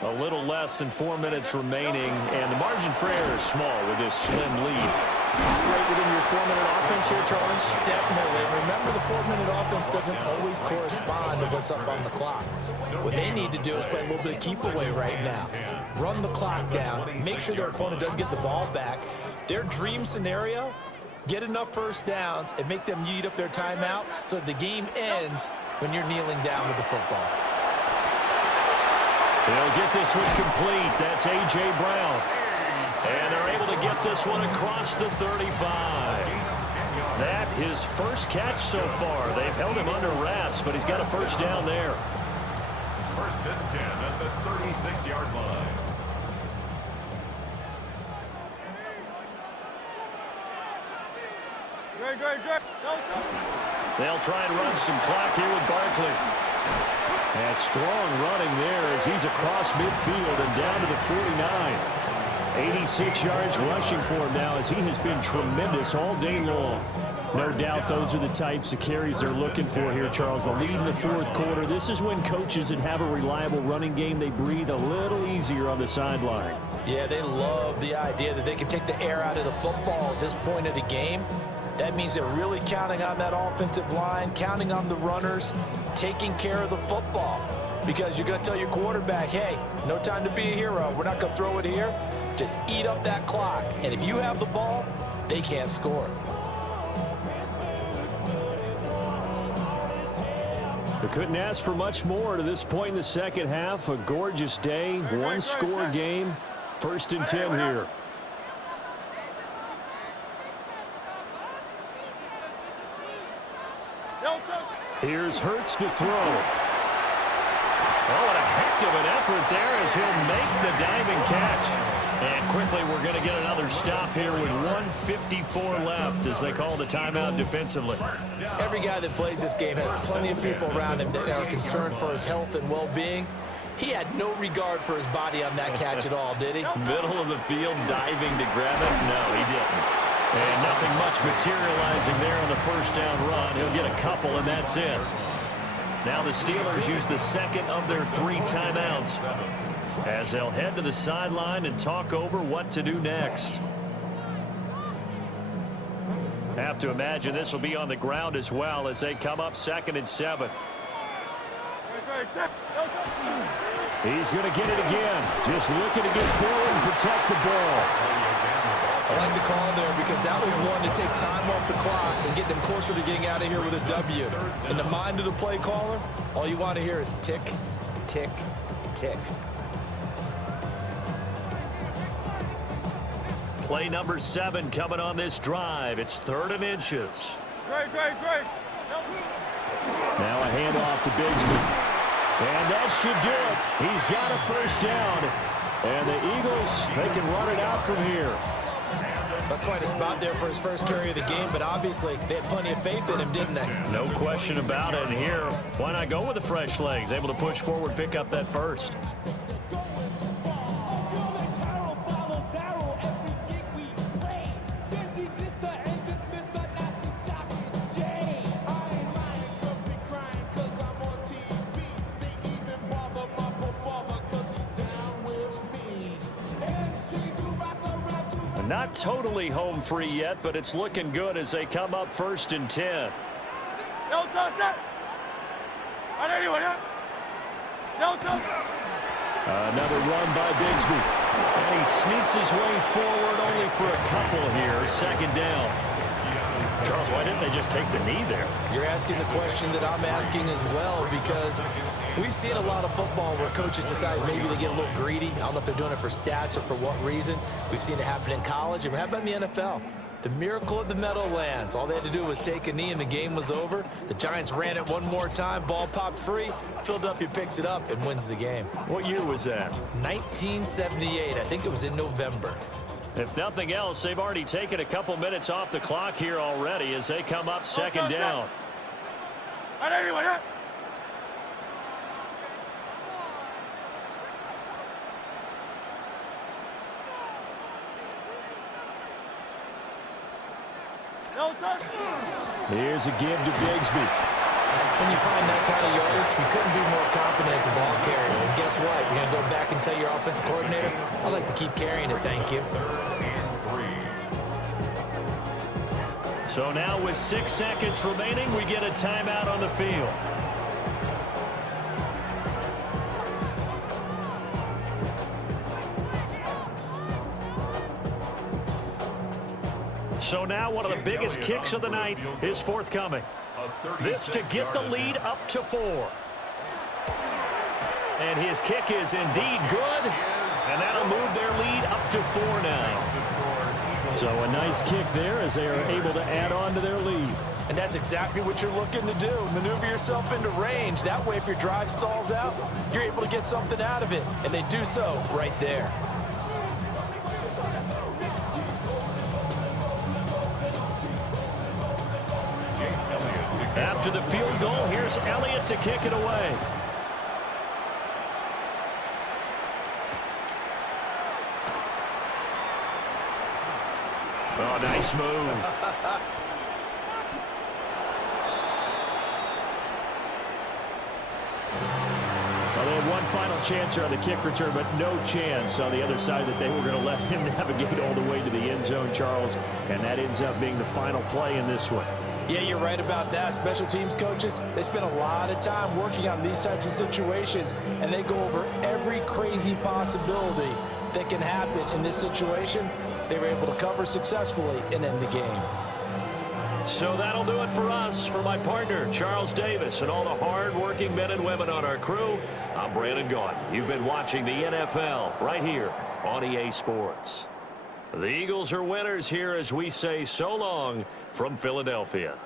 A little less than 4 minutes remaining, and the margin for error is small with this slim lead. Operate within your 4-minute offense here, Charles? Definitely. Remember, the 4-minute offense doesn't always correspond to what's up on the clock. What they need to do is play a little bit of keep away right now. Run the clock down. Make sure their opponent doesn't get the ball back. Their dream scenario, get enough first downs and make them eat up their timeouts so the game ends when you're kneeling down with the football. They'll get this one complete. That's A.J. Brown. And they're able to get this one across the 35. That his first catch so far. They've held him under wraps, but he's got a first down there. 1st and 10 at the 36-yard line. Great. They'll try and run some clock here with Barkley. And strong running there as he's across midfield and down to the 49. 86 yards rushing for him now as he has been tremendous all day long. No doubt those are the types of carries they're looking for here, Charles. The lead in the 4th quarter. This is when coaches that have a reliable running game, they breathe a little easier on the sideline. Yeah, they love the idea that they can take the air out of the football at this point of the game. That means they're really counting on that offensive line, counting on the runners, taking care of the football. Because you're going to tell your quarterback, hey, no time to be a hero. We're not going to throw it here. Just eat up that clock. And if you have the ball, they can't score. They couldn't ask for much more to this point in the second half. A gorgeous day, one-score game. 1st and 10 here. Here's Hurts to throw. Oh, what a heck of an effort there as he'll make the diving catch. And quickly we're going to get another stop here with 1:54 left as they call the timeout defensively. Every guy that plays this game has plenty of people around him that are concerned for his health and well-being. He had no regard for his body on that catch at all, did he? Middle of the field diving to grab it? No, he didn't. And nothing much materializing there on the first down run. He'll get a couple, and that's it. Now the Steelers use the second of their 3 timeouts as they'll head to the sideline and talk over what to do next. Have to imagine this will be on the ground as well as they come up 2nd and 7. He's going to get it again. Just looking to get forward and protect the ball. I like the call there because that was one to take time off the clock and get them closer to getting out of here with a W. In the mind of the play caller, all you want to hear is tick, tick, tick. Play number 7 coming on this drive. It's 3rd and inches. Great. Now a handoff to Bigsby. And that should do it. He's got a first down. And the Eagles, they can run it out from here. That's quite a spot there for his first carry of the game, but obviously they had plenty of faith in him, didn't they? No question about it. And here, why not go with the fresh legs? Able to push forward, pick up that first. Not totally home free yet, but it's looking good as they come up 1st and 10. Another run by Bigsby. And he sneaks his way forward only for a couple here. 2nd down. Charles, why didn't they just take the knee there? You're asking the question that I'm asking as well, because we've seen a lot of football where coaches decide maybe they get a little greedy. I don't know if they're doing it for stats or for what reason. We've seen it happen in college. And how about in the NFL? The miracle of the Meadowlands. All they had to do was take a knee and the game was over. The Giants ran it one more time. Ball popped free. Philadelphia picks it up and wins the game. What year was that? 1978. I think it was in November. If nothing else, they've already taken a couple minutes off the clock here already as they come up 2nd down. Here's a give to Bigsby. When you find that kind of yardage, you couldn't be more confident as a ball carrier. And guess what? You're going to go back and tell your offensive coordinator, I'd like to keep carrying it, thank you. So now with 6 seconds remaining, we get a timeout on the field. So now one of the biggest kicks of the night is forthcoming. This to get the lead up to 4. And his kick is indeed good. And that'll move their lead up to 4 now. So a nice kick there as they are able to add on to their lead. And that's exactly what you're looking to do. Maneuver yourself into range. That way, if your drive stalls out, you're able to get something out of it. And they do so right there. After the field goal, here's Elliott to kick it away. Oh, nice move. Well, they had one final chance here on the kick return, but no chance on the other side that they were going to let him navigate all the way to the end zone, Charles. And that ends up being the final play in this one. Yeah, you're right about that. Special teams coaches, they spend a lot of time working on these types of situations, and they go over every crazy possibility that can happen in this situation. They were able to cover successfully and end the game. So that'll do it for us. For my partner, Charles Davis, and all the hard-working men and women on our crew, I'm Brandon Gaudin. You've been watching the NFL right here on EA Sports. The Eagles are winners here as we say so long from Philadelphia.